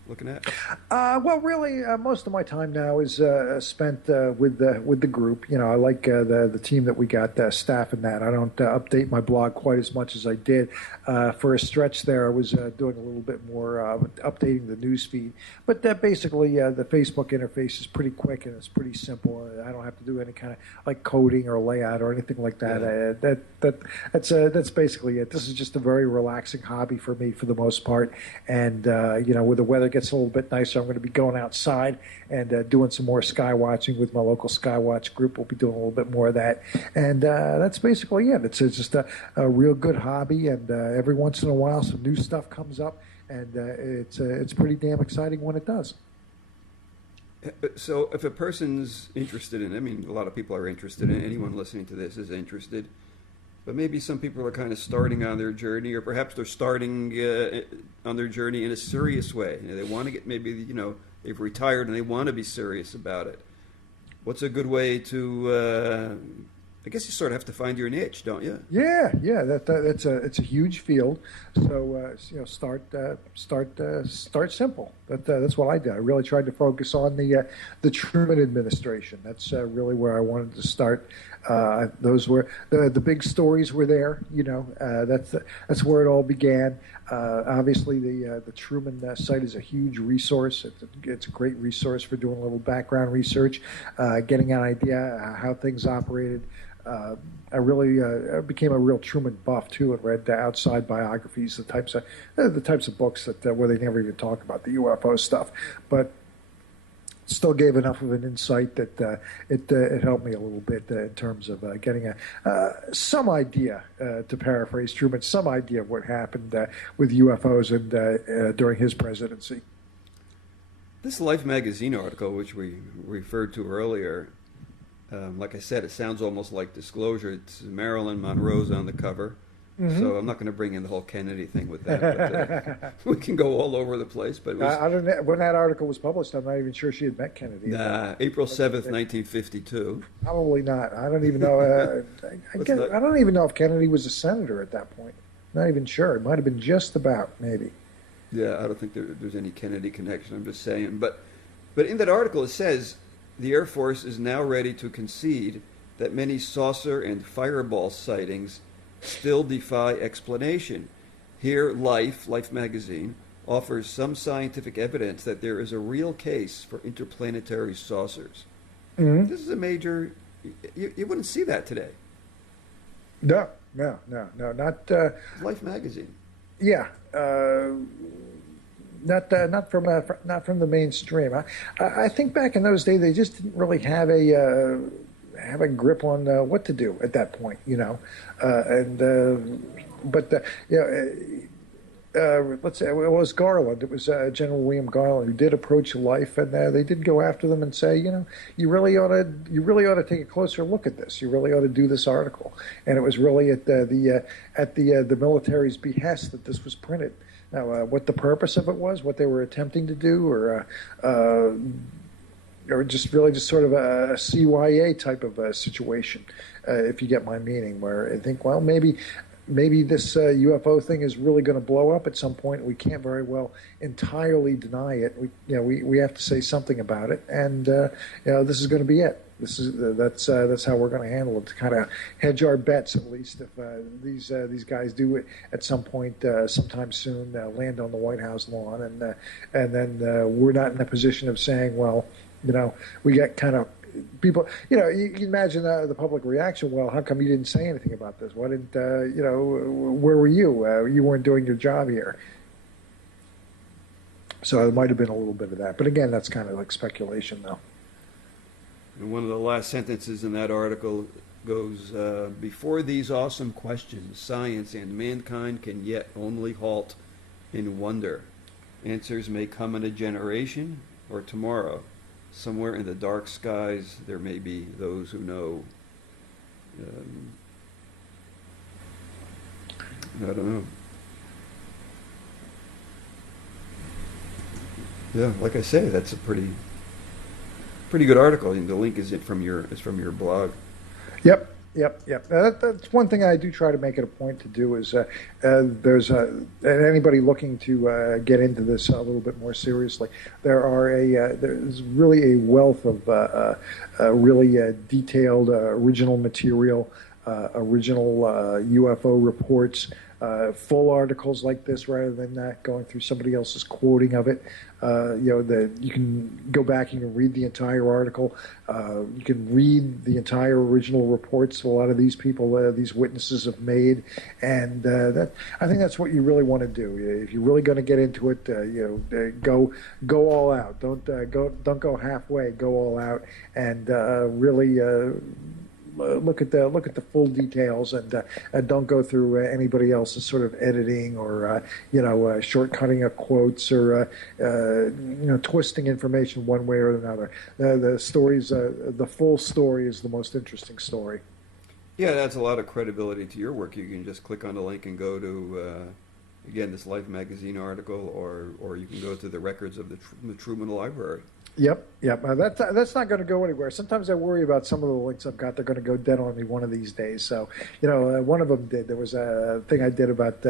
looking at? Well, really, most of my time now is spent with the group. I like the team that we got, staff and that. I don't update my blog quite as much as I did. For a stretch there, I was doing a little bit more updating the news feed. But basically, the Facebook interface is pretty quick and it's pretty simple. I don't have to do any kind of like coding or layout or anything like that. Yeah. That's basically it. This is just a very relaxing hobby for me for the most part. And with the weather gets a little bit nicer, I'm going to be going outside and doing some more sky watching with my local Skywatch group. We'll be doing a little bit more of that, and that's basically it. It's just a real good hobby, and every once in a while some new stuff comes up, and it's pretty damn exciting when it does. So if a person's interested in, a lot of people are interested in, anyone listening to this is interested, but maybe some people are kind of starting on their journey, or perhaps they're starting on their journey in a serious way. They want to get, they've retired and they want to be serious about it. What's a good way to I guess you sort of have to find your niche, don't you? Yeah, yeah, it's a huge field. So start simple. That's what I did. I really tried to focus on the Truman administration. That's really where I wanted to start. Those were the big stories were there. That's where it all began. Obviously, the Truman site is a huge resource. It's a great resource for doing a little background research, getting an idea how things operated. I really became a real Truman buff too, and read outside biographies, the types of books that where they never even talk about the UFO stuff, but still gave enough of an insight that it helped me a little bit in terms of getting some idea, to paraphrase Truman, some idea of what happened with UFOs and during his presidency. This Life magazine article, which we referred to earlier. Like I said, it sounds almost like Disclosure. It's Marilyn Monroe's on the cover. Mm-hmm. So I'm not going to bring in the whole Kennedy thing with that. But, we can go all over the place. But I don't know, when that article was published, I'm not even sure she had met Kennedy. April 7th, 1952. Probably not. I don't even know. I don't even know if Kennedy was a senator at that point. Not even sure. It might have been just about, maybe. Yeah, I don't think there's any Kennedy connection. I'm just saying. But in that article, it says, the Air Force is now ready to concede that many saucer and fireball sightings still defy explanation. Here, Life magazine, offers some scientific evidence that there is a real case for interplanetary saucers. Mm-hmm. This is a major... You wouldn't see that today. No, not... Life magazine. Yeah. Not from the mainstream. I think back in those days they just didn't really have a grip on what to do at that point, let's say it was Garland. It was General William Garland who did approach Life, and they did go after them and say, you really ought to take a closer look at this. You really ought to do this article. And it was really at the military's behest that this was printed. Now, what the purpose of it was, what they were attempting to do, or just sort of a CYA type of situation, if you get my meaning, where I think, well, maybe this UFO thing is really going to blow up at some point. We can't very well entirely deny it. We have to say something about it, and this is going to be it. That's how we're going to handle it, to kind of hedge our bets, at least, if these guys do it at some point, sometime soon, land on the White House lawn, and then we're not in a position of saying, well, we get kind of people. You can imagine the public reaction. Well, how come you didn't say anything about this? Why didn't where were you? You weren't doing your job here. So there might have been a little bit of that, but again, that's kind of like speculation, though. And one of the last sentences in that article goes, before these awesome questions, science and mankind can yet only halt in wonder. Answers may come in a generation or tomorrow. Somewhere in the dark skies, there may be those who know. I don't know. Yeah, like I say, that's a pretty good article. And the link is from your blog. Yep. That's one thing I do try to make it a point to do is there's anybody looking to get into this a little bit more seriously. There's really a wealth of really detailed original material, original UFO reports. Full articles like this, rather than going through somebody else's quoting of it. You can go back and you can read the entire article. You can read the entire original reports a lot of these people, these witnesses have made, and I think that's what you really want to do. If you're really going to get into it, go all out. Don't go halfway. Go all out, and really. Look at the full details, and don't go through anybody else's sort of editing or shortcutting of quotes or twisting information one way or another. The stories, the full story is the most interesting story. Yeah, it adds a lot of credibility to your work. You can just click on the link and go to again this Life magazine article, or you can go to the records of the Truman Library. Yep, yep. That's not going to go anywhere. Sometimes I worry about some of the links I've got. They're going to go dead on me one of these days. So, one of them did. There was a thing I did about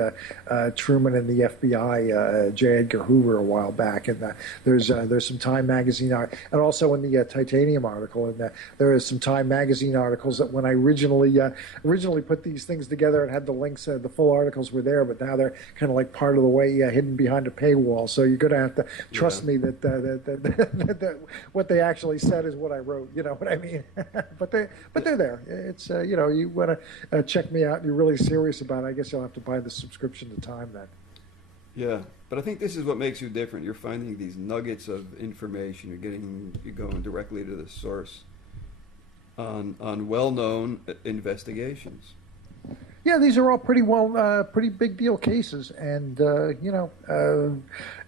Truman and the FBI, J. Edgar Hoover, a while back, and there's some Time magazine and also in the Titanium article, and there is some Time magazine articles that when I originally put these things together and had the links, the full articles were there, but now they're kind of like part of the way hidden behind a paywall. So you're going to have to trust me that what they actually said is what I wrote. You know what I mean? but they're there. It's you want to check me out and you're really serious about it, I guess you'll have to buy the subscription to Time then. Yeah, but I think this is what makes you different. You're finding these nuggets of information. You're going directly to the source on well-known investigations. Yeah, these are all pretty big deal cases, and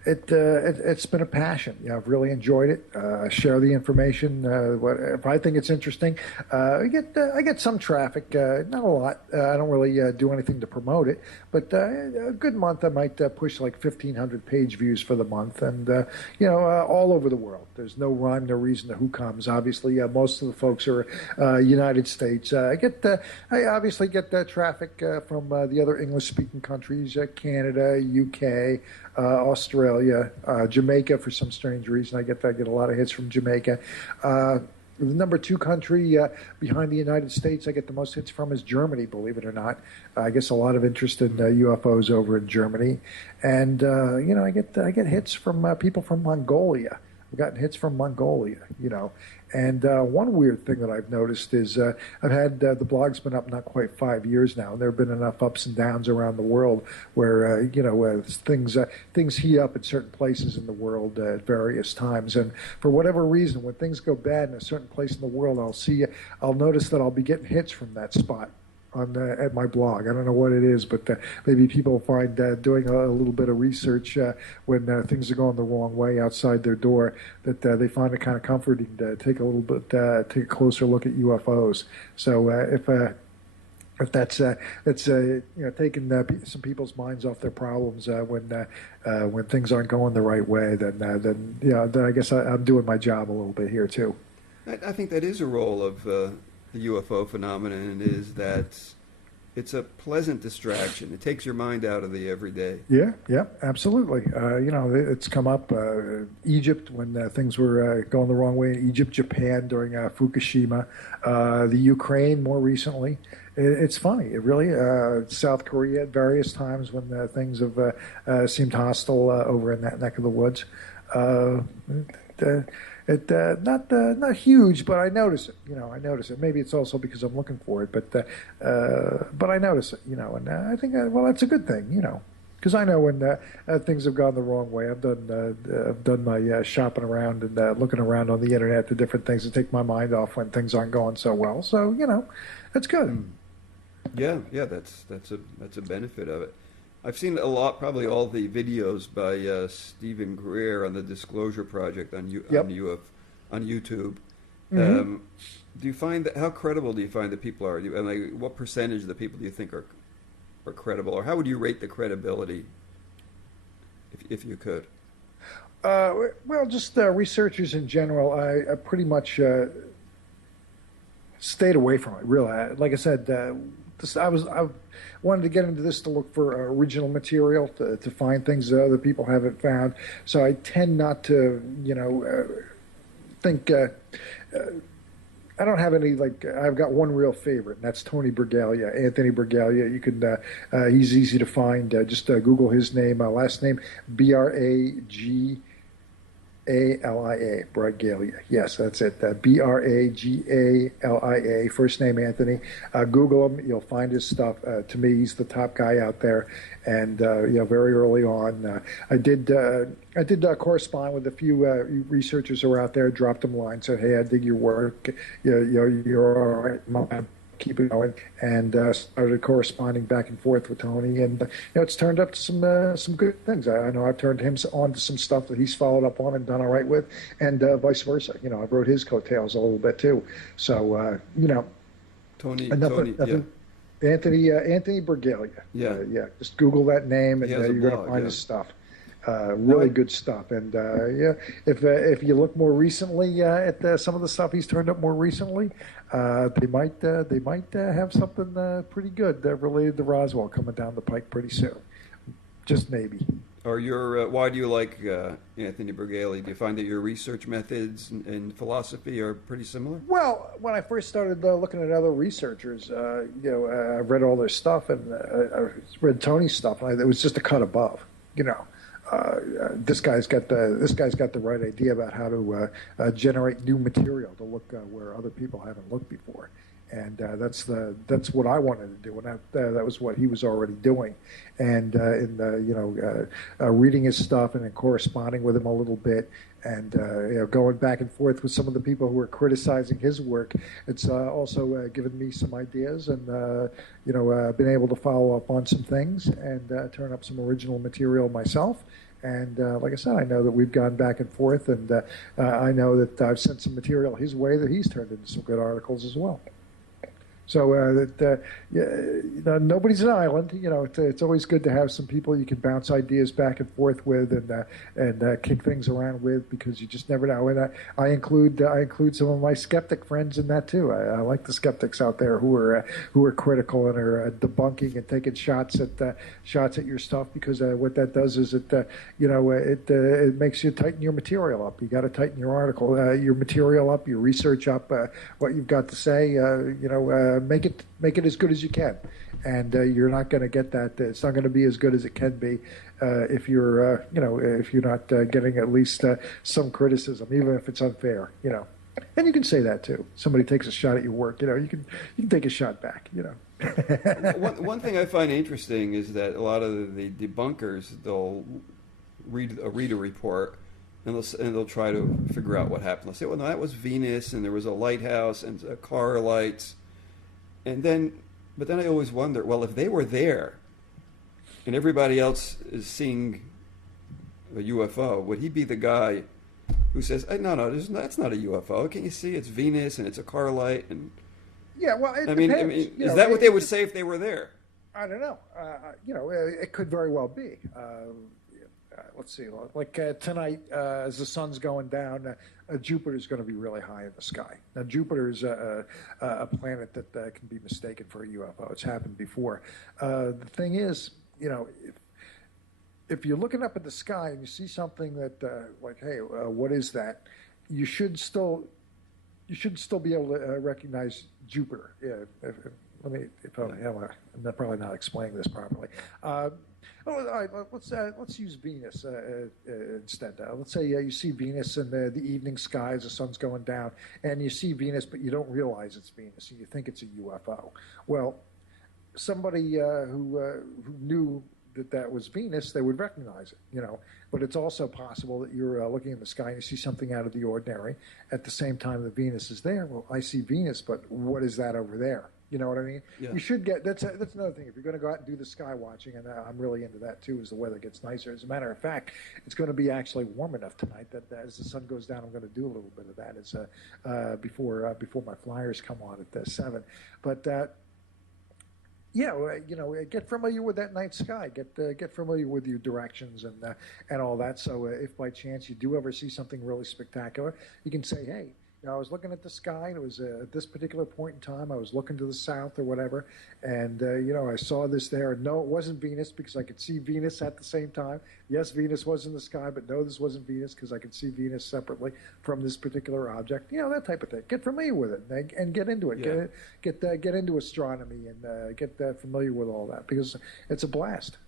it's been a passion. I've really enjoyed it. Share the information. If I think it's interesting, I get some traffic, not a lot. I don't really do anything to promote it, but a good month I might push like 1,500 page views for the month, and all over the world. There's no rhyme, no reason to who comes. Obviously, most of the folks are United States. I obviously get traffic from the other English-speaking countries, Canada, UK, Australia, Jamaica. For some strange reason, I get a lot of hits from Jamaica. The number 2 country behind the United States I get the most hits from is Germany, believe it or not. I guess a lot of interest in UFOs over in Germany. And, I get hits from people from Mongolia. I've gotten hits from Mongolia, And one weird thing that I've noticed is I've had the blog's been up not quite 5 years now, and there have been enough ups and downs around the world where things heat up at certain places in the world at various times. And for whatever reason, when things go bad in a certain place in the world, I'll notice that I'll be getting hits from that spot at my blog. I don't know what it is, but maybe people find doing a little bit of research when things are going the wrong way outside their door, that they find it kind of comforting to take a closer look at UFOs. So if that's taking some people's minds off their problems when things aren't going the right way, then I guess I'm doing my job a little bit here too. I think that is a role of the UFO phenomenon, is that it's a pleasant distraction. It takes your mind out of the everyday. Yeah, absolutely. It's come up Egypt when things were going the wrong way in Egypt, Japan during Fukushima, the Ukraine more recently. It's funny. It really South Korea at various times when things have seemed hostile over in that neck of the woods. Not huge, but I notice it. I notice it. Maybe it's also because I'm looking for it, but I notice it. And I think that's a good thing. Because I know when things have gone the wrong way. I've done my shopping around and looking around on the internet to different things to take my mind off when things aren't going so well. So that's good. Yeah, that's a benefit of it. I've seen a lot, probably all the videos by Stephen Greer on the Disclosure Project on YouTube. Mm-hmm. Do you find that, how credible do you find that people are? What percentage of the people do you think are credible, or how would you rate the credibility, if you could? Well, just researchers in general. I pretty much stayed away from it. Really, like I said. I wanted to get into this to look for original material, to find things that other people haven't found. So I tend not to, think. I don't have any, I've got one real favorite, and that's Anthony Bragalia. You can, he's easy to find. Just Google his name, last name, Bragalia. Bragalia. Yes, that's it. Bragalia. First name Anthony. Google him. You'll find his stuff. To me, he's the top guy out there. And very early on, I did correspond with a few researchers who are out there. Dropped them lines. Said, "Hey, I dig your work. You're all right. Keep it going," and started corresponding back and forth with Tony, and it's turned up to some good things. I know I've turned him on to some stuff that he's followed up on and done all right with, and vice versa. I've wrote his coattails a little bit too. So Tony, Anthony Bragalia. Yeah, just Google that name, and you're going to find his stuff. Really good stuff. And yeah, if you look more recently at some of the stuff he's turned up more recently, they might have something pretty good related to Roswell coming down the pike pretty soon. Just maybe. Why do you like Anthony Bragalia? Do you find that your research methods and philosophy are pretty similar? Well, when I first started looking at other researchers, I read all their stuff and I read Tony's stuff, and it was just a cut above. This guy's got the right idea about how to generate new material to look where other people haven't looked before. And that's what I wanted to do, and that was what he was already doing. And reading his stuff and then corresponding with him a little bit, and going back and forth with some of the people who were criticizing his work, it's also given me some ideas, and been able to follow up on some things and turn up some original material myself. And like I said, I know that we've gone back and forth, and I know that I've sent some material his way that he's turned into some good articles as well. So nobody's an island. It's always good to have some people you can bounce ideas back and forth with, and kick things around with, because you just never know. And I include some of my skeptic friends in that too. I like the skeptics out there who are critical and are debunking and taking shots at your stuff, because what that does is it makes you tighten your material up. You got to tighten your article, your material up, your research up, what you've got to say. Make it as good as you can, and you're not going to get that. It's not going to be as good as it can be if you're not getting at least some criticism, even if it's unfair. And you can say that too. Somebody takes a shot at your work. You can take a shot back. One thing I find interesting is that a lot of the debunkers, they'll read a report. And they'll try to figure out what happened. They'll say, well, no, that was Venus, and there was a lighthouse and a car lights. But then I always wonder, well, if they were there and everybody else is seeing a UFO, would he be the guy who says, no, that's not a UFO. Can't you see it's Venus and it's a car light? And yeah, well, it depends. Is that what they would say if they were there? I don't know. It could very well be. Let's see. Like tonight, as the sun's going down, Jupiter's going to be really high in the sky. Now, Jupiter's a planet that can be mistaken for a UFO. It's happened before. The thing is, if you're looking up at the sky and you see something that, hey, what is that? You should still be able to recognize Jupiter. Yeah. I'm probably not explaining this properly. All right, let's use Venus instead. Let's say you see Venus in the evening sky as the sun's going down, and you see Venus, but you don't realize it's Venus, and you think it's a UFO. Well, somebody who knew that was Venus, they would recognize it, But it's also possible that you're looking in the sky and you see something out of the ordinary. At the same time that Venus is there, well, I see Venus, but what is that over there? You know what I mean? Yeah. You should get that's another thing. If you're going to go out and do the sky watching, and I'm really into that too, as the weather gets nicer. As a matter of fact, it's going to be actually warm enough tonight that as the sun goes down, I'm going to do a little bit of that as before my flyers come on at 7. But get familiar with that night sky. Get familiar with your directions and all that. So if by chance you do ever see something really spectacular, you can say, hey. I was looking at the sky, and it was at this particular point in time. I was looking to the south or whatever, and I saw this there. No, it wasn't Venus, because I could see Venus at the same time. Yes, Venus was in the sky, but no, this wasn't Venus, because I could see Venus separately from this particular object. That type of thing. Get familiar with it and get into it. Yeah. Get into astronomy and get familiar with all that, because it's a blast.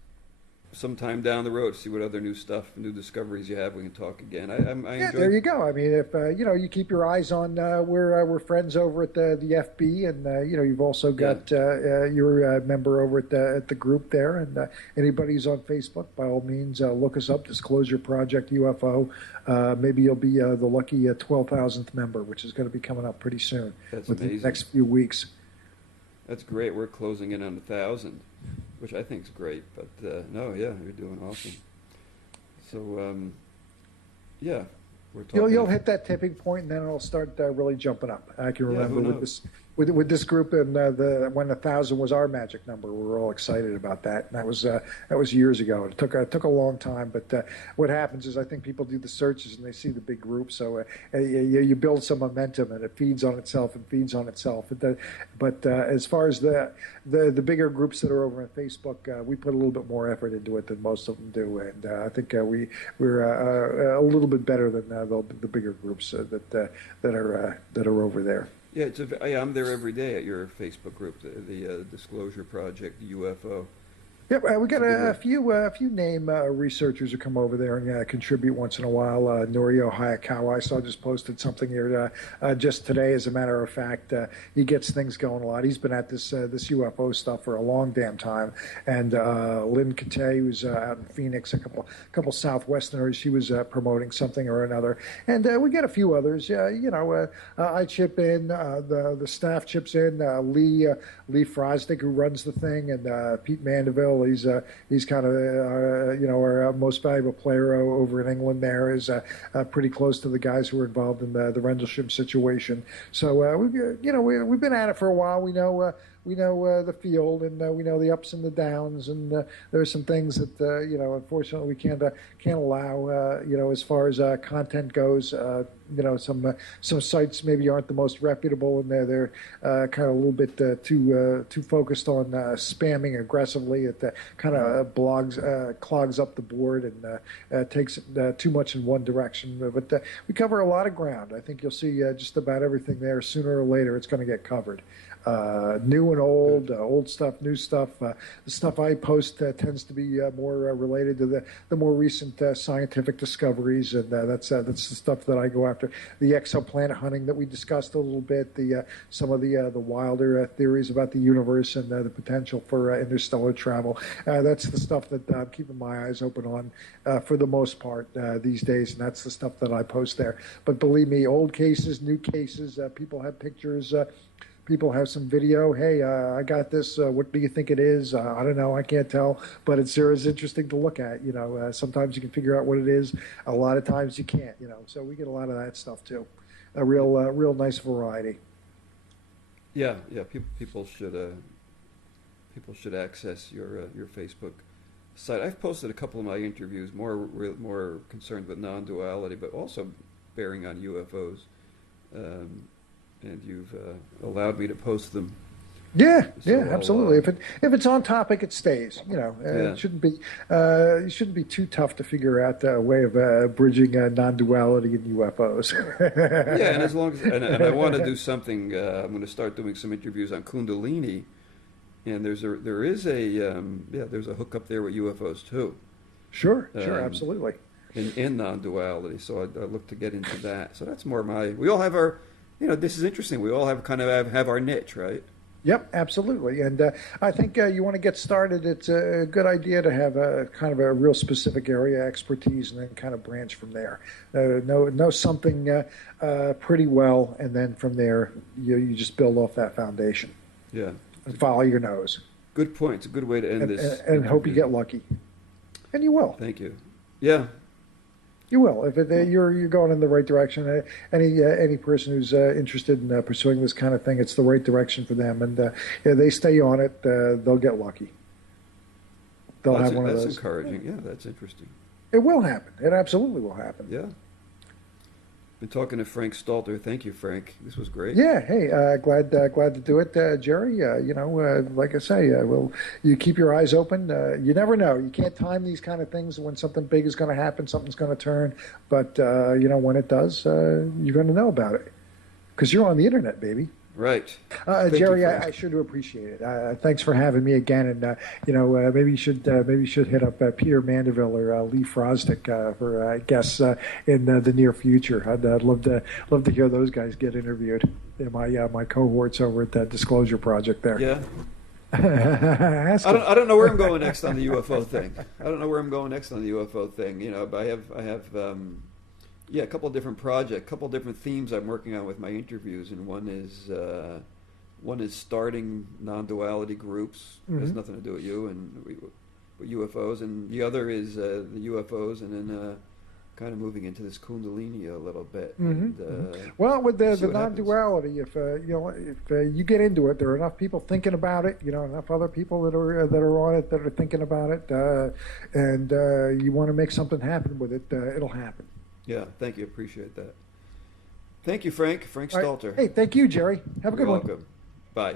Sometime down the road, see what other new new discoveries you have. We can talk again. There you go. I mean, if you keep your eyes on, we're friends over at the FB, and you've also got you're a member over at the group there, and anybody who's on Facebook, by all means, look us up. Disclosure Project UFO. Maybe you'll be the lucky 12,000th member, which is going to be coming up pretty soon. That's within amazing. The next few weeks. That's great. We're closing in on 1,000. Which I think is great, but you're doing awesome. So, we're talking. You'll hit that tipping point, and then it'll start really jumping up. I can remember with this group, and when 1,000 was our magic number, we were all excited about that. And that was years ago. It took a long time, but what happens is I think people do the searches and they see the big group, so you build some momentum, and it feeds on itself and feeds on itself. But as far as the bigger groups that are over on Facebook, we put a little bit more effort into it than most of them do, and I think we're a little bit better than the bigger groups that are over there. Yeah, I'm there every day at your Facebook group, the Disclosure Project UFO. Yep, we got a few name researchers who come over there and contribute once in a while. Norio Hayakawa, I saw, just posted something here just today. As a matter of fact, he gets things going a lot. He's been at this UFO stuff for a long damn time. And Lynn Kate, who's out in Phoenix, a couple Southwesterners, she was promoting something or another. And we get a few others. I chip in. The staff chips in. Lee Frosdick, who runs the thing, and Pete Mandeville. He's kind of our most valuable player over in England. There is pretty close to the guys who were involved in the Rendlesham situation. So we've been at it for a while. We know the field, and we know the ups and the downs, and there are some things that unfortunately we can't allow. As far as content goes, some sites maybe aren't the most reputable, and they're kind of a little bit too focused on spamming aggressively. It kind of clogs up the board and takes too much in one direction. But we cover a lot of ground. I think you'll see just about everything there. Sooner or later, it's going to get covered. New and old stuff, new stuff. The stuff I post tends to be more related to the more recent scientific discoveries, and that's the stuff that I go after. The exoplanet hunting that we discussed a little bit, some of the wilder theories about the universe and the potential for interstellar travel. That's the stuff that I'm keeping my eyes open on for the most part these days, and that's the stuff that I post there. But believe me, old cases, new cases, people have pictures. People have some video. Hey, I got this. What do you think it is? I don't know. I can't tell. But it's interesting to look at. Sometimes you can figure out what it is. A lot of times you can't. So we get a lot of that stuff too. A real nice variety. Yeah. People should access your Facebook site. I've posted a couple of my interviews, more concerned with non-duality, but also bearing on UFOs. And you've allowed me to post them. Yeah, absolutely. If it's on topic, it stays. It shouldn't be too tough to figure out a way of bridging non-duality in UFOs. Yeah, and as long as and I want to do something, I'm going to start doing some interviews on Kundalini, and there's a hookup there with UFOs too. Sure, absolutely. In non-duality, so I look to get into that. So that's more we all have our. This is interesting. We all have our niche, right? Yep, absolutely. And I think you want to get started. It's a good idea to have a kind of a real specific area expertise, and then kind of branch from there. Know something pretty well, and then from there you just build off that foundation. Yeah. And follow your nose. Good point. It's a good way to end this. And hope you get lucky. And you will. Thank you. Yeah. You will. If you're going in the right direction. Any person who's interested in pursuing this kind of thing, it's the right direction for them. And if they stay on it, they'll get lucky. They'll have one of those. That's encouraging. Yeah, that's interesting. It will happen. It absolutely will happen. Yeah. Been talking to Frank Stalter. Thank you, Frank. This was great. Yeah. Hey, glad to do it, Jerry. Like I say, you keep your eyes open. You never know. You can't time these kind of things. When something big is going to happen, something's going to turn. But when it does, you're going to know about it because you're on the internet, baby. Right. Jerry, I sure do appreciate it. Thanks for having me again. And maybe you should hit up Peter Mandeville or Lee Frosdick for guests in the near future. I'd love to hear those guys get interviewed. They're my cohorts over at that Disclosure Project there. Yeah. I don't know where I'm going next on the UFO thing. But I have a couple of different projects, a couple of different themes I'm working on with my interviews, and one is starting non-duality groups. It has nothing to do with you and with UFOs, and the other is the UFOs, and then kind of moving into this Kundalini a little bit. Mm-hmm. And, well, with the happens. non-duality, if you get into it, there are enough people thinking about it. Enough other people that are on it that are thinking about it, and you want to make something happen with it, it'll happen. Yeah, thank you. Appreciate that. Thank you, Frank. Frank Stalter. Hey, thank you, Jerry. Have a good one. You're welcome. Bye.